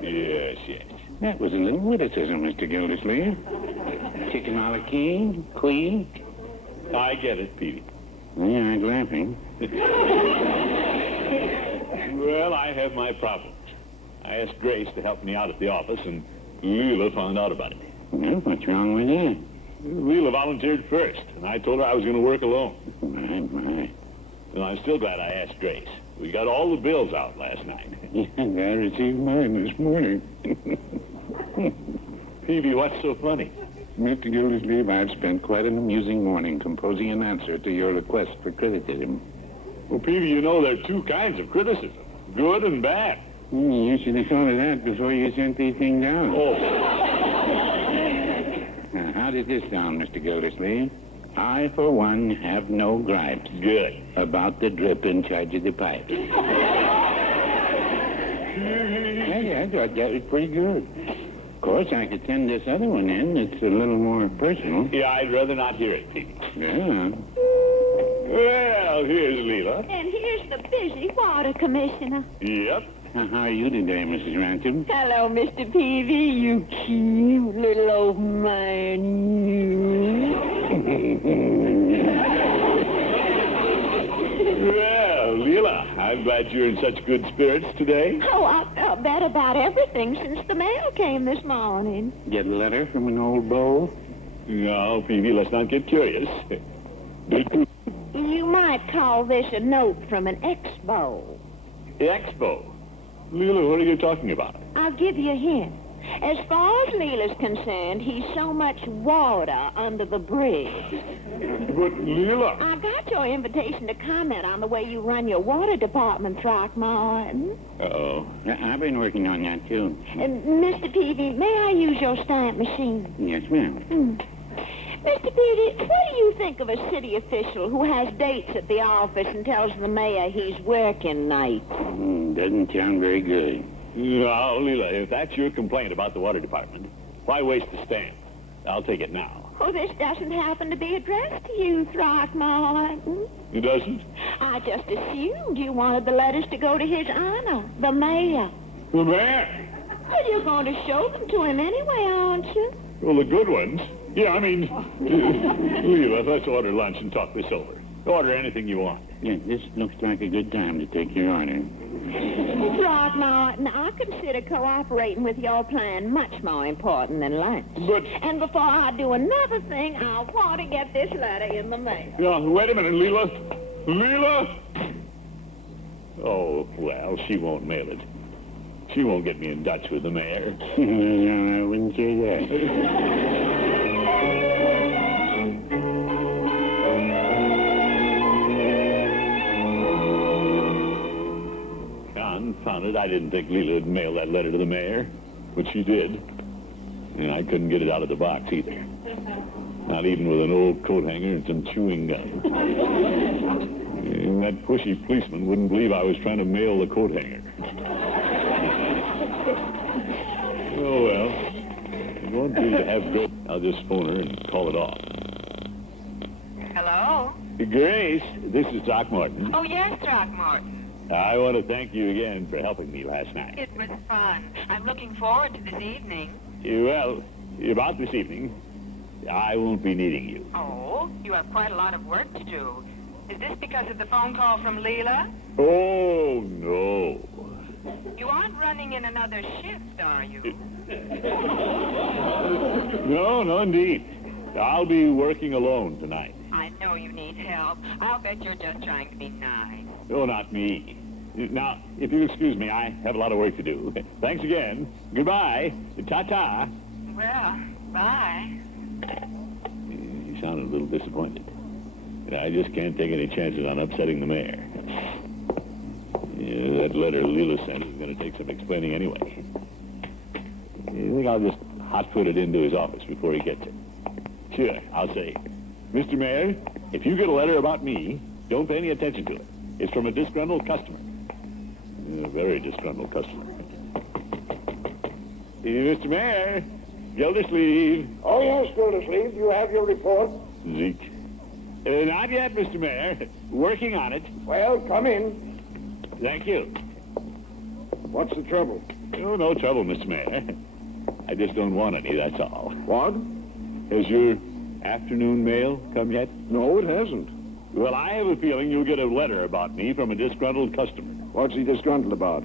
Yes, yes. That was a little witticism, Mr. Gildersleeve. Chicken a la king, queen. I get it, Peavy. You aren't laughing. Well, I have my problems. I asked Grace to help me out at the office, and Leela found out about it. Well, what's wrong with that? Leela volunteered first, and I told her I was going to work alone. My. And I'm still glad I asked Grace. We got all the bills out last night. Yeah, I received mine this morning. Peavy, what's so funny? Mr. Gildersleeve, I've spent quite an amusing morning composing an answer to your request for criticism. Well, Peavy, you know there are 2 kinds of criticism, good and bad. You should have thought of that before you sent these things out. Oh. Now, how did this sound, Mr. Gildersleeve? I, for one, have no gripes. Good. About the drip in charge of the pipe. Yeah, I thought that was pretty good. Of course, I could send this other one in. It's a little more personal. Yeah, I'd rather not hear it, Peavy. Yeah. Well, here's Leela. And here's the busy water commissioner. Yep. How are you today, Mrs. Ransom? Hello, Mr. Peavy, you cute little old man, you. Well, Leela, I'm glad you're in such good spirits today. Oh, I felt bad about everything since the mail came this morning. Get a letter from an old beau? No, Peavy, let's not get curious. You might call this a note from an expo. Expo? Leela, what are you talking about? I'll give you a hint. As far as Leela's concerned, he's so much water under the bridge. But, Leela... I got your invitation to comment on the way you run your water department, Throckmorton. Uh-oh. I've been working on that, too. Mr. Peavy, may I use your stamp machine? Yes, ma'am. Mr. Peavy, what do you think of a city official who has dates at the office and tells the mayor he's working nights? Doesn't sound very good. No, Leela, if that's your complaint about the water department, why waste the stamp? I'll take it now. Oh, this doesn't happen to be addressed to you, Throckmorton. It doesn't? I just assumed you wanted the letters to go to his honor, the mayor. The mayor? Well, you're going to show them to him anyway, aren't you? Well, the good ones. Yeah, I mean, Leela, let's order lunch and talk this over. Order anything you want. Yeah, this looks like a good time to take your order. Throckmorton, I consider cooperating with your plan much more important than lunch. But... And before I do another thing, I want to get this letter in the mail. Yeah, wait a minute, Leela. Leela! Oh, well, she won't mail it. She won't get me in Dutch with the mayor. No, I wouldn't say that. Confound it, I didn't think Leela would mail that letter to the mayor. But she did. And I couldn't get it out of the box either. Not even with an old coat hanger and some chewing gum. And that pushy policeman wouldn't believe I was trying to mail the coat hanger. Oh, well. It won't do to have good. I'll just phone her and call it off. Hello? Grace, this is Throckmorton. Oh, yes, Throckmorton. I want to thank you again for helping me last night. It was fun. I'm looking forward to this evening. Well, about this evening, I won't be needing you. Oh, you have quite a lot of work to do. Is this because of the phone call from Leela? Oh, no. You aren't running in another shift, are you? No, indeed. I'll be working alone tonight. I know you need help. I'll bet you're just trying to be nice. Oh, not me. Now, if you'll excuse me, I have a lot of work to do. Thanks again. Goodbye. Ta-ta. Well, bye. He sounded a little disappointed. I just can't take any chances on upsetting the mayor. That letter Leela sent is going to take some explaining anyway. I think I'll just hot-foot it into his office before he gets it. Sure, I'll say, Mr. Mayor, if you get a letter about me, don't pay any attention to it. It's from a disgruntled customer. A very disgruntled customer. Mr. Mayor, Gildersleeve. Oh, yes, Gildersleeve. You have your report? Zeke. Not yet, Mr. Mayor. Working on it. Well, come in. Thank you. What's the trouble? Oh, no trouble, Mr. Mayor. I just don't want any, that's all. What? Has your afternoon mail come yet? No, it hasn't. Well, I have a feeling you'll get a letter about me from a disgruntled customer. What's he disgruntled about?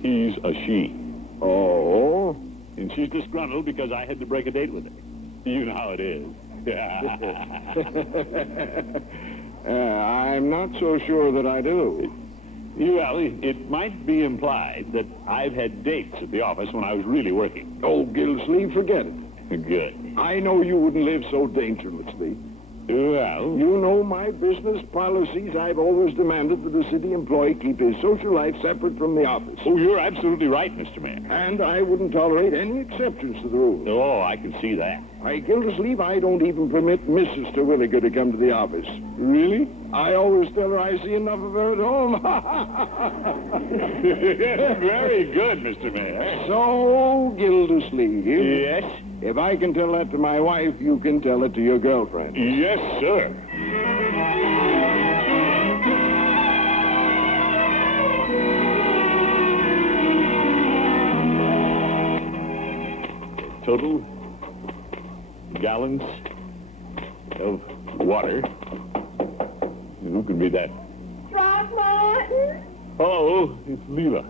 He's a she. Oh? And she's disgruntled because I had to break a date with her. You know how it is. I'm not so sure that I do. Well, it might be implied that I've had dates at the office when I was really working. Oh, Gildersleeve, forget it. Good. I know you wouldn't live so dangerously. Well... You know my business policies. I've always demanded that a city employee keep his social life separate from the office. Oh, you're absolutely right, Mr. Mayor. And I wouldn't tolerate any exceptions to the rule. Oh, I can see that. Gildersleeve, I don't even permit Mrs. Terwilliger to come to the office. Really? I always tell her I see enough of her at home. Very good, Mr. Mayor. So, Gildersleeve. Yes? If I can tell that to my wife, you can tell it to your girlfriend. Yes, sir. Total gallons of water. Who can be that? Throckmorton? Oh, it's Leela.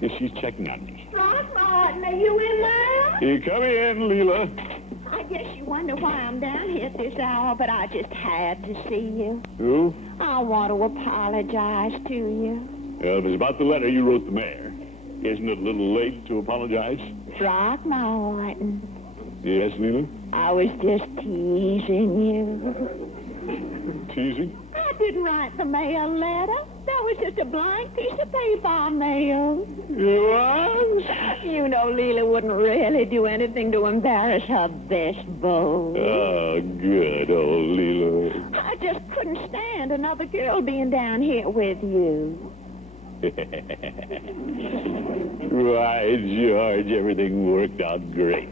Guess she's checking on me. Throckmorton, are you in there? Come in, Leela. I guess you wonder why I'm down here at this hour, but I just had to see you. Who? I want to apologize to you. It was about the letter you wrote the mayor. Isn't it a little late to apologize? Throckmorton. Yes, Leela? I was just teasing you. Teasing? I didn't write the mail letter. That was just a blank piece of paper I mailed. It was? You know Leela wouldn't really do anything to embarrass her best beau. Oh, good old Leela. I just couldn't stand another girl being down here with you. Why, George, everything worked out great.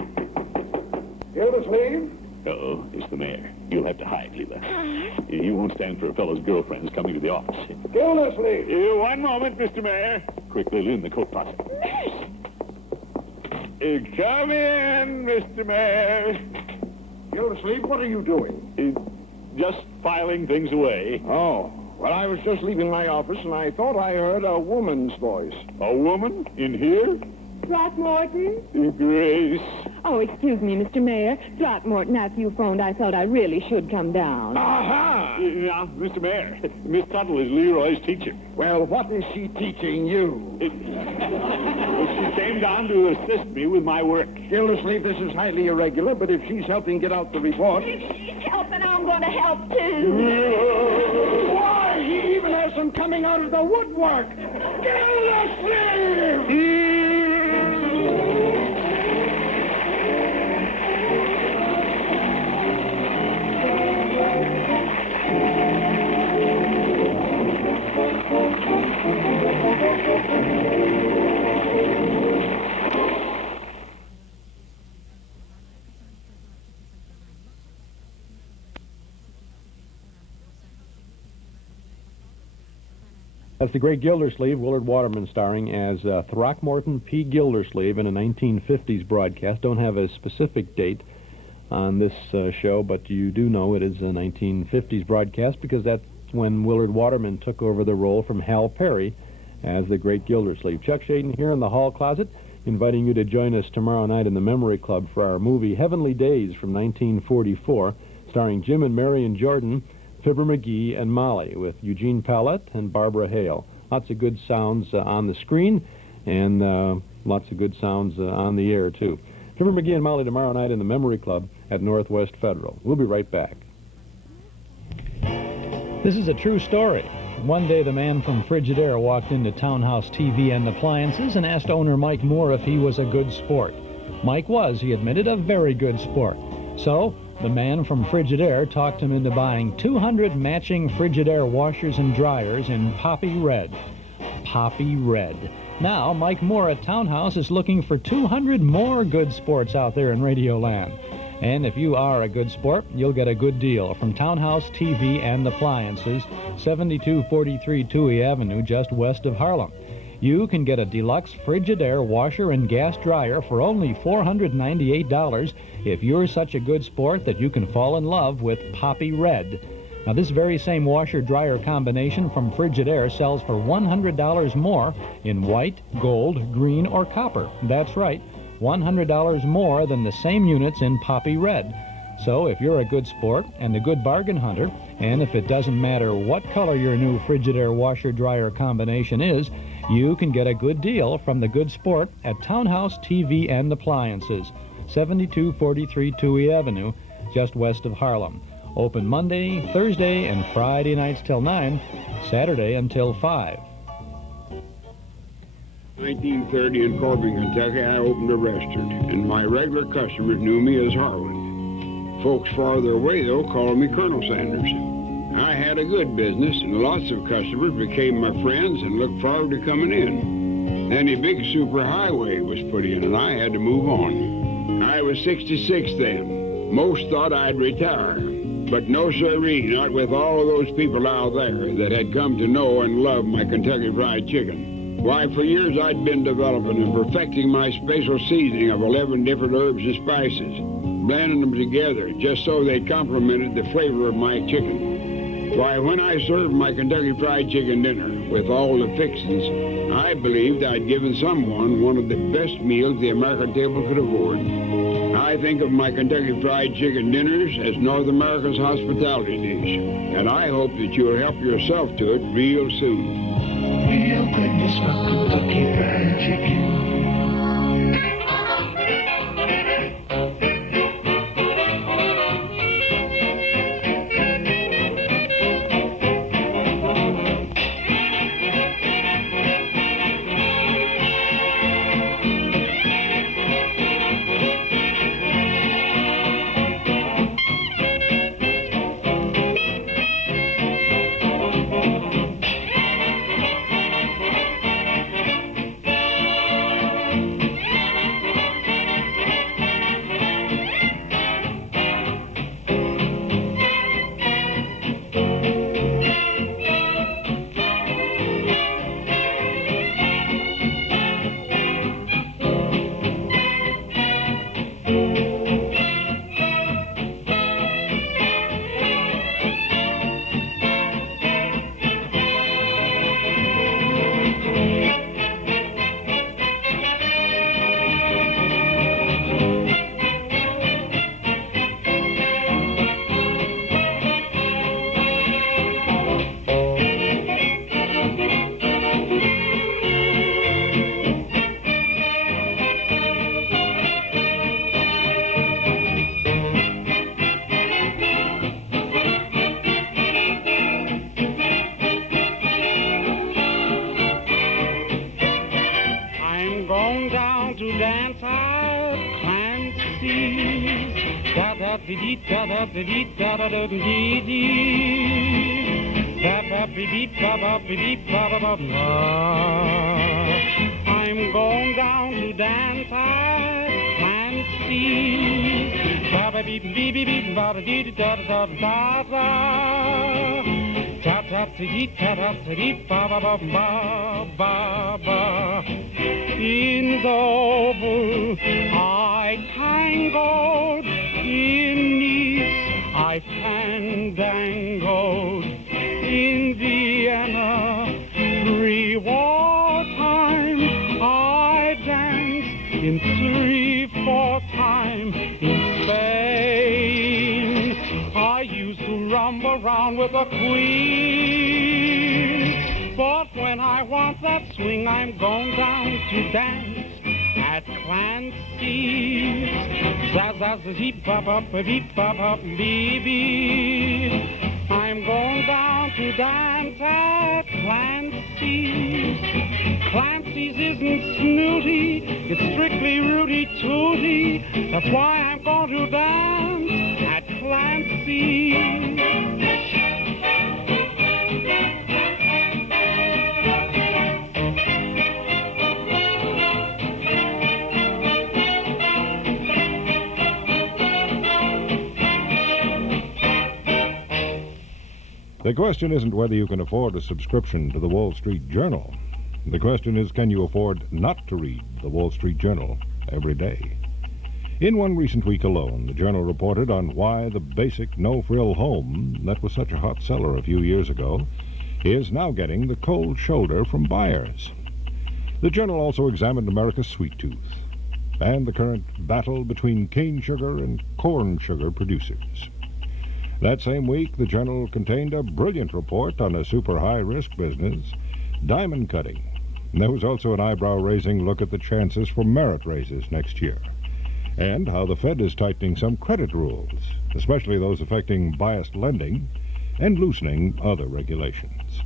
Gildersleeve? Uh-oh, it's the mayor. You'll have to hide, Leela. You won't stand for a fellow's girlfriends coming to the office. Gildersleeve! One moment, Mr. Mayor. Quick, Leela, in the coat closet. Come in, Mr. Mayor. Gildersleeve, what are you doing? Just filing things away. Oh, well, I was just leaving my office, and I thought I heard a woman's voice. A woman? In here? Throckmorton? Grace. Oh, excuse me, Mr. Mayor. Throckmorton, after you phoned, I felt I really should come down. Aha! Now, Mr. Mayor, Miss Tuttle is Leroy's teacher. Well, what is she teaching you? She came down to assist me with my work. Gildersleeve, this is highly irregular, but if she's helping get out the report... If she's helping, I'm going to help, too. Why, he even has them coming out of the woodwork. Gildersleeve! That's the great Gildersleeve, Willard Waterman starring as Throckmorton P. Gildersleeve in a 1950s broadcast. Don't have a specific date on this show, but you do know it is a 1950s broadcast because that's when Willard Waterman took over the role from Hal Perry as the great Gildersleeve. Chuck Shaden here in the hall closet, inviting you to join us tomorrow night in the Memory Club for our movie Heavenly Days from 1944, starring Jim and Marion Jordan, Fibber McGee, and Molly, with Eugene Pallette and Barbara Hale. Lots of good sounds on the screen, and lots of good sounds on the air, too. Fibber McGee and Molly tomorrow night in the Memory Club at Northwest Federal. We'll be right back. This is a true story. One day the man from Frigidaire walked into Townhouse TV and Appliances and asked owner Mike Moore if he was a good sport. Mike was, he admitted, a very good sport. So the man from Frigidaire talked him into buying 200 matching Frigidaire washers and dryers in Poppy Red. Poppy Red. Now Mike Moore at Townhouse is looking for 200 more good sports out there in Radio Land. And if you are a good sport, you'll get a good deal from Townhouse TV and Appliances, 7243 Touhy Avenue, just west of Harlem. You can get a deluxe Frigidaire washer and gas dryer for only $498 if you're such a good sport that you can fall in love with Poppy Red. Now, this very same washer-dryer combination from Frigidaire sells for $100 more in white, gold, green, or copper. That's right. $100 more than the same units in Poppy Red. So if you're a good sport and a good bargain hunter, and if it doesn't matter what color your new Frigidaire washer-dryer combination is, you can get a good deal from the good sport at Townhouse TV and Appliances, 7243 Touhy Avenue, just west of Harlem. Open Monday, Thursday, and Friday nights till 9, Saturday until 5. 1930 in Corbin, Kentucky, I opened a restaurant, and my regular customers knew me as Harlan. Folks farther away, though, called me Colonel Sanders. I had a good business, and lots of customers became my friends and looked forward to coming in. Then a big superhighway was put in, and I had to move on. I was 66 then. Most thought I'd retire, but no sirree, not with all of those people out there that had come to know and love my Kentucky Fried Chicken. Why, for years I'd been developing and perfecting my special seasoning of 11 different herbs and spices, blending them together just so they complemented the flavor of my chicken. Why, when I served my Kentucky Fried Chicken dinner with all the fixings, I believed I'd given someone one of the best meals the American table could afford. I think of my Kentucky Fried Chicken dinners as North America's hospitality dish, and I hope that you'll help yourself to it real soon. Real goodness from Kentucky Fried Chicken. I'm going down to dance at Clancy's. da-da-da-da-da-da-da-ba-ba-ba-ba-ba. In the oval I tangoed, in Nice I fandangoed, in Vienna pre-war time I danced, in 3/4 time in Spain I used to rumble around with the Queen. But when I want that swing, I'm going down to dance at Clancy's. Zaz-zaz-zee-ba-ba-ba-dee-ba-ba-bee-bee. I'm going down to dance at Clancy's. Clancy's isn't snooty, it's strictly rooty-tooty. That's why I'm going to dance at Clancy's. The question isn't whether you can afford a subscription to the Wall Street Journal. The question is, can you afford not to read the Wall Street Journal every day? In one recent week alone, the Journal reported on why the basic no-frill home that was such a hot seller a few years ago is now getting the cold shoulder from buyers. The Journal also examined America's sweet tooth and the current battle between cane sugar and corn sugar producers. That same week, the Journal contained a brilliant report on a super high-risk business, diamond cutting. And there was also an eyebrow-raising look at the chances for merit raises next year, and how the Fed is tightening some credit rules, especially those affecting biased lending, and loosening other regulations.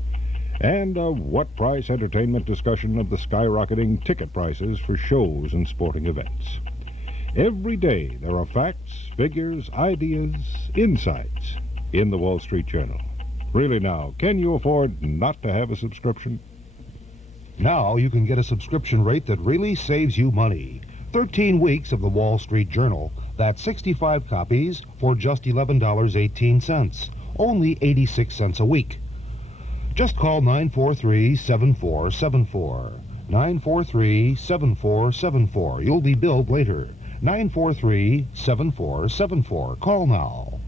And a what-price entertainment discussion of the skyrocketing ticket prices for shows and sporting events. Every day there are facts, figures, ideas, insights in the Wall Street Journal. Really now, can you afford not to have a subscription? Now you can get a subscription rate that really saves you money. 13 weeks of the Wall Street Journal. That's 65 copies for just $11.18. Only 86 cents a week. Just call 943-7474. 943-7474. You'll be billed later. 943-7474. Call now.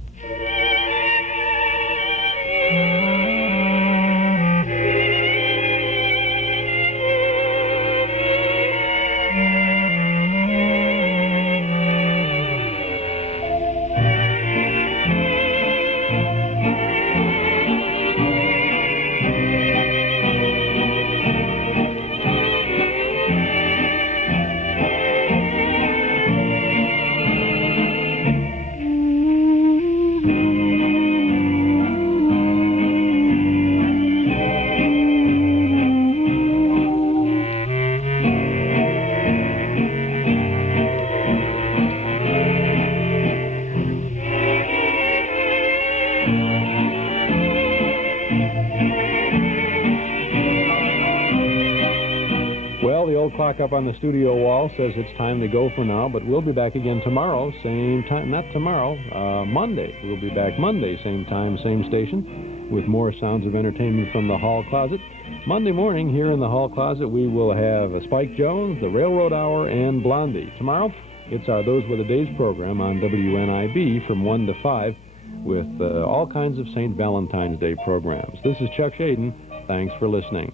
Clock up on the studio wall says it's time to go for now, but we'll be back again tomorrow, same time, not tomorrow, Monday. We'll be back Monday, same time, same station, with more sounds of entertainment from the Hall Closet. Monday morning here in the Hall Closet, we will have Spike Jones, the Railroad Hour, and Blondie. Tomorrow, it's our Those Were the Days program on WNIB from 1 to 5 with all kinds of St. Valentine's Day programs. This is Chuck Shaden. Thanks for listening.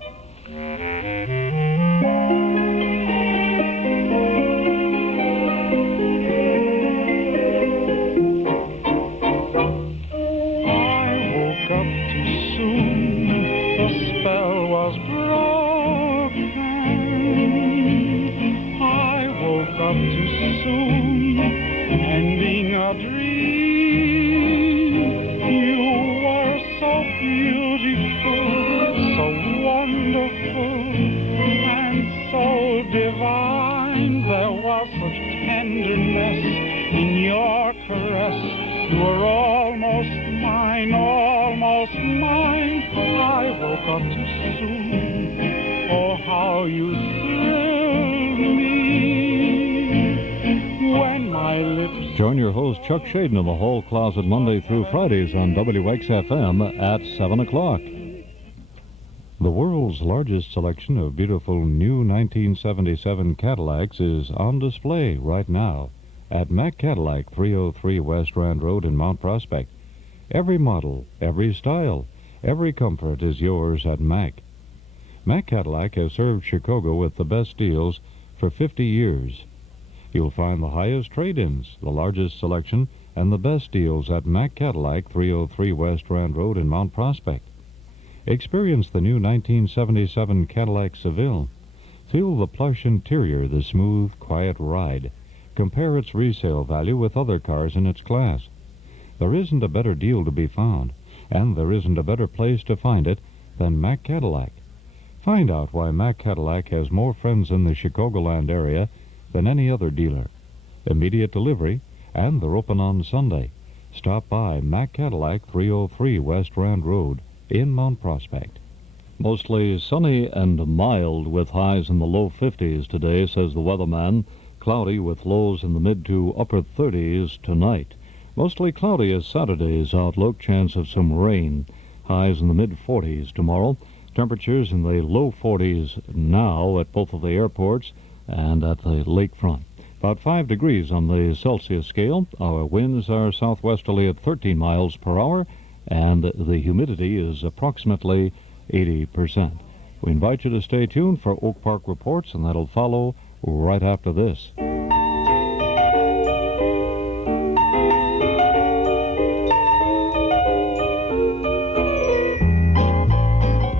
Join your host, Chuck Shaden, in the Hall Closet Monday through Fridays on WXFM at 7 o'clock. The world's largest selection of beautiful new 1977 Cadillacs is on display right now at Mack Cadillac, 303 West Rand Road in Mount Prospect. Every model, every style, every comfort is yours at Mack. Mack Cadillac has served Chicago with the best deals for 50 years. You'll find the highest trade-ins, the largest selection, and the best deals at Mack Cadillac, 303 West Rand Road in Mount Prospect. Experience the new 1977 Cadillac Seville. Feel the plush interior, the smooth, quiet ride. Compare its resale value with other cars in its class. There isn't a better deal to be found, and there isn't a better place to find it than Mack Cadillac. Find out why Mack Cadillac has more friends in the Chicagoland area than any other dealer. Immediate delivery, and they're open on Sunday. Stop by Mack Cadillac, 303 West Rand Road in Mount Prospect. Mostly sunny and mild with highs in the low 50s today, says the weatherman. Cloudy with lows in the mid to upper 30s tonight. Mostly cloudy is Saturday's outlook, chance of some rain. Highs in the mid 40s tomorrow. Temperatures in the low 40s now at both of the airports and at the lakefront. About 5 degrees on the Celsius scale. Our winds are southwesterly at 13 miles per hour, and the humidity is approximately 80%. We invite you to stay tuned for Oak Park reports, and that'll follow right after this.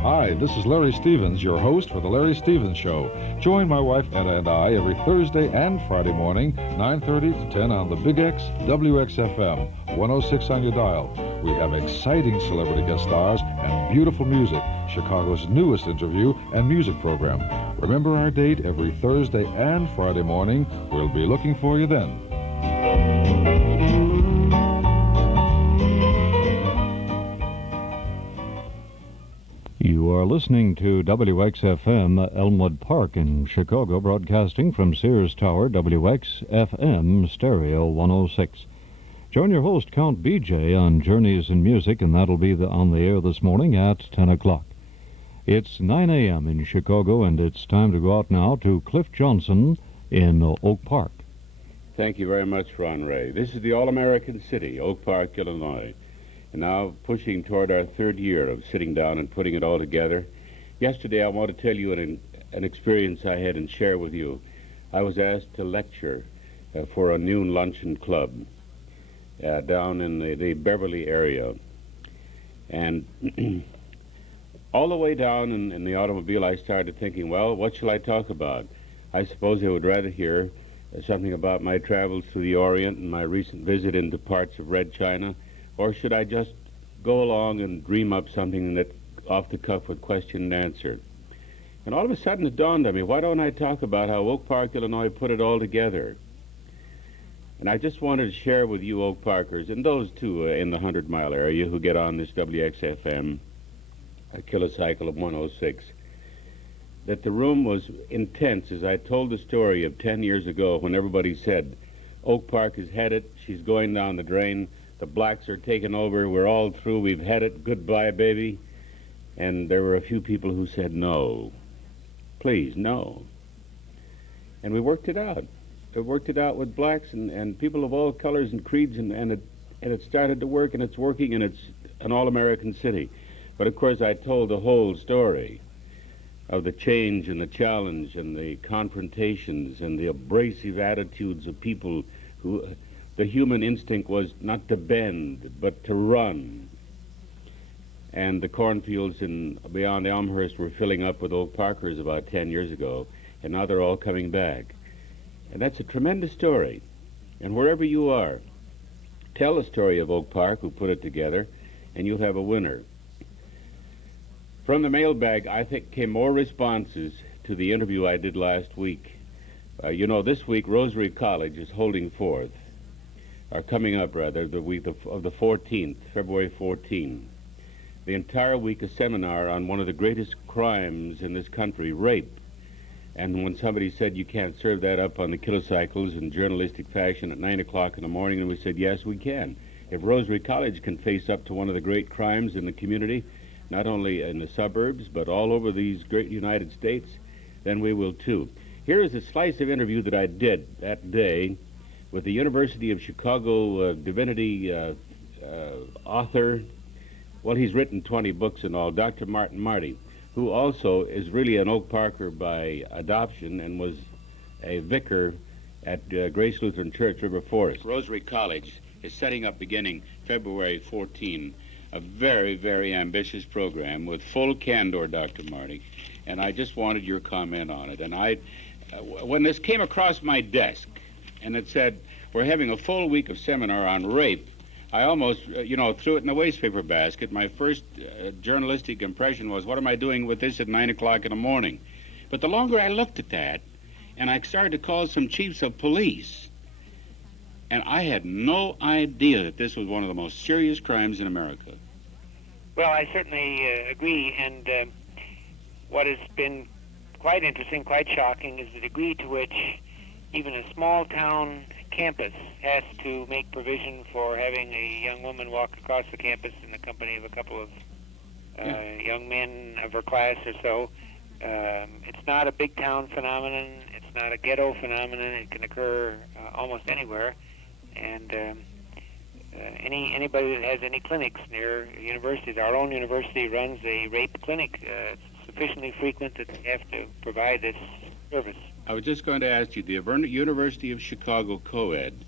Hi, this is Larry Stevens, your host for The Larry Stevens Show. Join my wife Etta and I every Thursday and Friday morning, 9:30 to 10 on the Big X WXFM, 106 on your dial. We have exciting celebrity guest stars and beautiful music, Chicago's newest interview and music program. Remember our date every Thursday and Friday morning. We'll be looking for you then. You are listening to WXFM Elmwood Park in Chicago, broadcasting from Sears Tower, WXFM Stereo 106. Join your host, Count BJ, on Journeys in Music, and that'll be on the air this morning at 10 o'clock. It's 9 a.m. in Chicago, and it's time to go out now to Cliff Johnson in Oak Park. Thank you very much, Ron Ray. This is the All-American City, Oak Park, Illinois. And now pushing toward our third year of sitting down and putting it all together. Yesterday, I want to tell you an experience I had and share with you. I was asked to lecture for a noon luncheon club down in the Beverly area. And all the way down in the automobile, I started thinking, well, what shall I talk about? I suppose I would rather hear something about my travels through the Orient and my recent visit into parts of Red China. Or should I just go along and dream up something that off the cuff with question and answer? And all of a sudden it dawned on me, why don't I talk about how Oak Park, Illinois put it all together? And I just wanted to share with you Oak Parkers and those too in the 100-mile area who get on this WXFM a kilocycle of 106, that the room was intense as I told the story of 10 years ago when everybody said, Oak Park has had it, she's going down the drain, the blacks are taking over, we're all through, we've had it, goodbye, baby. And there were a few people who said no. Please, no. And we worked it out. We worked it out with blacks and people of all colors and creeds, and it started to work, and it's working, and it's an all-American city. But, of course, I told the whole story of the change and the challenge and the confrontations and the abrasive attitudes of people who... The human instinct was not to bend, but to run. And the cornfields beyond Elmhurst were filling up with Oak Parkers about 10 years ago, and now they're all coming back. And that's a tremendous story. And wherever you are, tell the story of Oak Park, who put it together, and you'll have a winner. From the mailbag, I think, came more responses to the interview I did last week. This week, Rosary College is holding forth. Coming up, the week of the 14th, February 14. The entire week, a seminar on one of the greatest crimes in this country, rape. And when somebody said you can't serve that up on the kilocycles in journalistic fashion at 9 o'clock in the morning, and we said, yes, we can. If Rosary College can face up to one of the great crimes in the community, not only in the suburbs, but all over these great United States, then we will too. Here is a slice of interview that I did that day with the University of Chicago divinity author. Well, he's written 20 books and all, Dr. Martin Marty, who also is really an Oak Parker by adoption and was a vicar at Grace Lutheran Church, River Forest. Rosary College is setting up beginning February 14 a very, very ambitious program with full candor, Dr. Marty, and I just wanted your comment on it. And when this came across my desk and it said, we're having a full week of seminar on rape, I almost, threw it in the wastepaper basket. My first journalistic impression was, what am I doing with this at 9 o'clock in the morning? But the longer I looked at that, and I started to call some chiefs of police, and I had no idea that this was one of the most serious crimes in America. Well, I certainly agree, and what has been quite interesting, quite shocking, is the degree to which even a small-town campus has to make provision for having a young woman walk across the campus in the company of a couple of young men of her class or so. It's not a big-town phenomenon. It's not a ghetto phenomenon. It can occur almost anywhere. And anybody that has any clinics near universities, our own university runs a rape clinic. It's sufficiently frequent that they have to provide this service. I was just going to ask you, the University of Chicago co-ed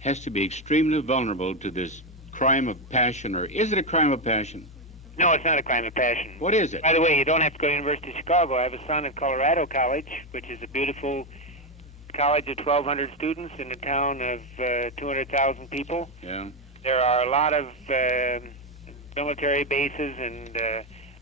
has to be extremely vulnerable to this crime of passion, or is it a crime of passion? No, it's not a crime of passion. What is it? By the way, you don't have to go to the University of Chicago. I have a son at Colorado College, which is a beautiful college of 1,200 students in a town of 200,000 people. Yeah. There are a lot of military bases and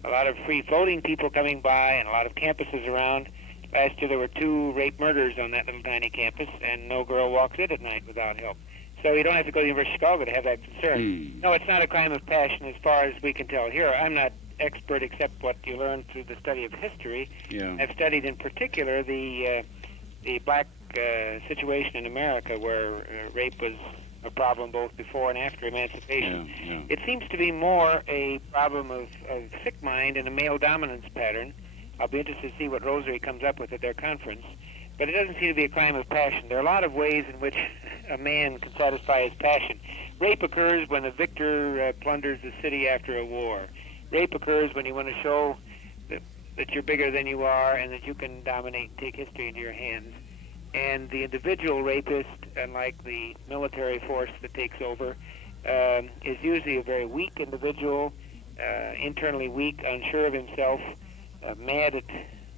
a lot of free-floating people coming by and a lot of campuses around. Last year there were 2 rape murders on that little tiny campus, and no girl walks in at night without help. So you don't have to go to the University of Chicago to have that concern. No, it's not a crime of passion as far as we can tell here. I'm not expert except what you learn through the study of history. Yeah. I've studied in particular the black situation in America where rape was a problem both before and after emancipation. Yeah. It seems to be more a problem of sick mind and a male dominance pattern. I'll be interested to see what Rosary comes up with at their conference. But it doesn't seem to be a crime of passion. There are a lot of ways in which a man can satisfy his passion. Rape occurs when the victor plunders the city after a war. Rape occurs when you want to show that you're bigger than you are and that you can dominate and take history into your hands. And the individual rapist, unlike the military force that takes over, is usually a very weak individual, internally weak, unsure of himself, mad at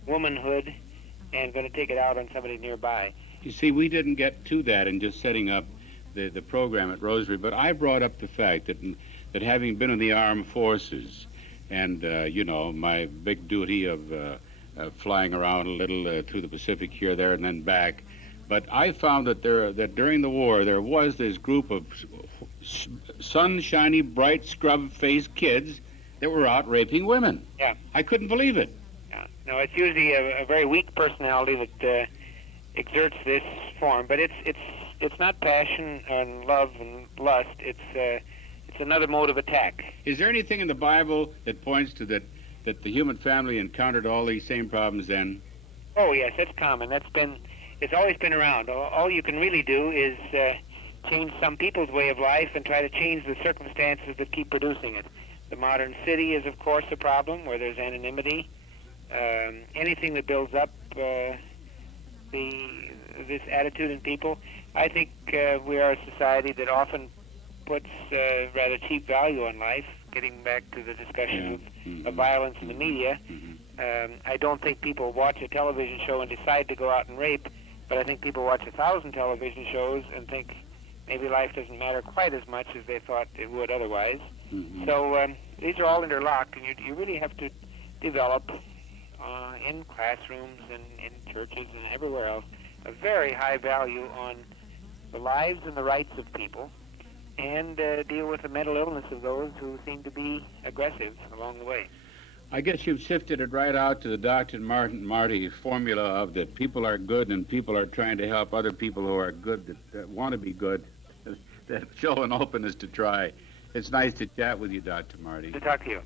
womanhood, and going to take it out on somebody nearby. You see, we didn't get to that in just setting up the program at Rosary, but I brought up the fact that having been in the armed forces and, my big duty of flying around a little through the Pacific here, there, and then back, but I found that during the war there was this group of sunshiny, bright, scrub-faced kids that were out raping women. Yeah. I couldn't believe it. Yeah. No, it's usually a very weak personality that exerts this form, but it's not passion and love and lust. It's another mode of attack. Is there anything in the Bible that points to that the human family encountered all these same problems then? Oh yes, that's common. It's always been around. All you can really do is change some people's way of life and try to change the circumstances that keep producing it. The modern city is, of course, a problem where there's anonymity. Anything that builds up this attitude in people. I think we are a society that often puts rather cheap value on life, getting back to the discussion of violence in the media. I don't think people watch a television show and decide to go out and rape, but I think people watch 1,000 television shows and think maybe life doesn't matter quite as much as they thought it would otherwise. So these are all interlocked, and you really have to develop in classrooms and in churches and everywhere else a very high value on the lives and the rights of people, and deal with the mental illness of those who seem to be aggressive along the way. I guess you've shifted it right out to the Dr. Marty formula of that people are good and people are trying to help other people who are good, that want to be good, that show an openness to try. It's nice to chat with you, Dr. Marty. To talk to you.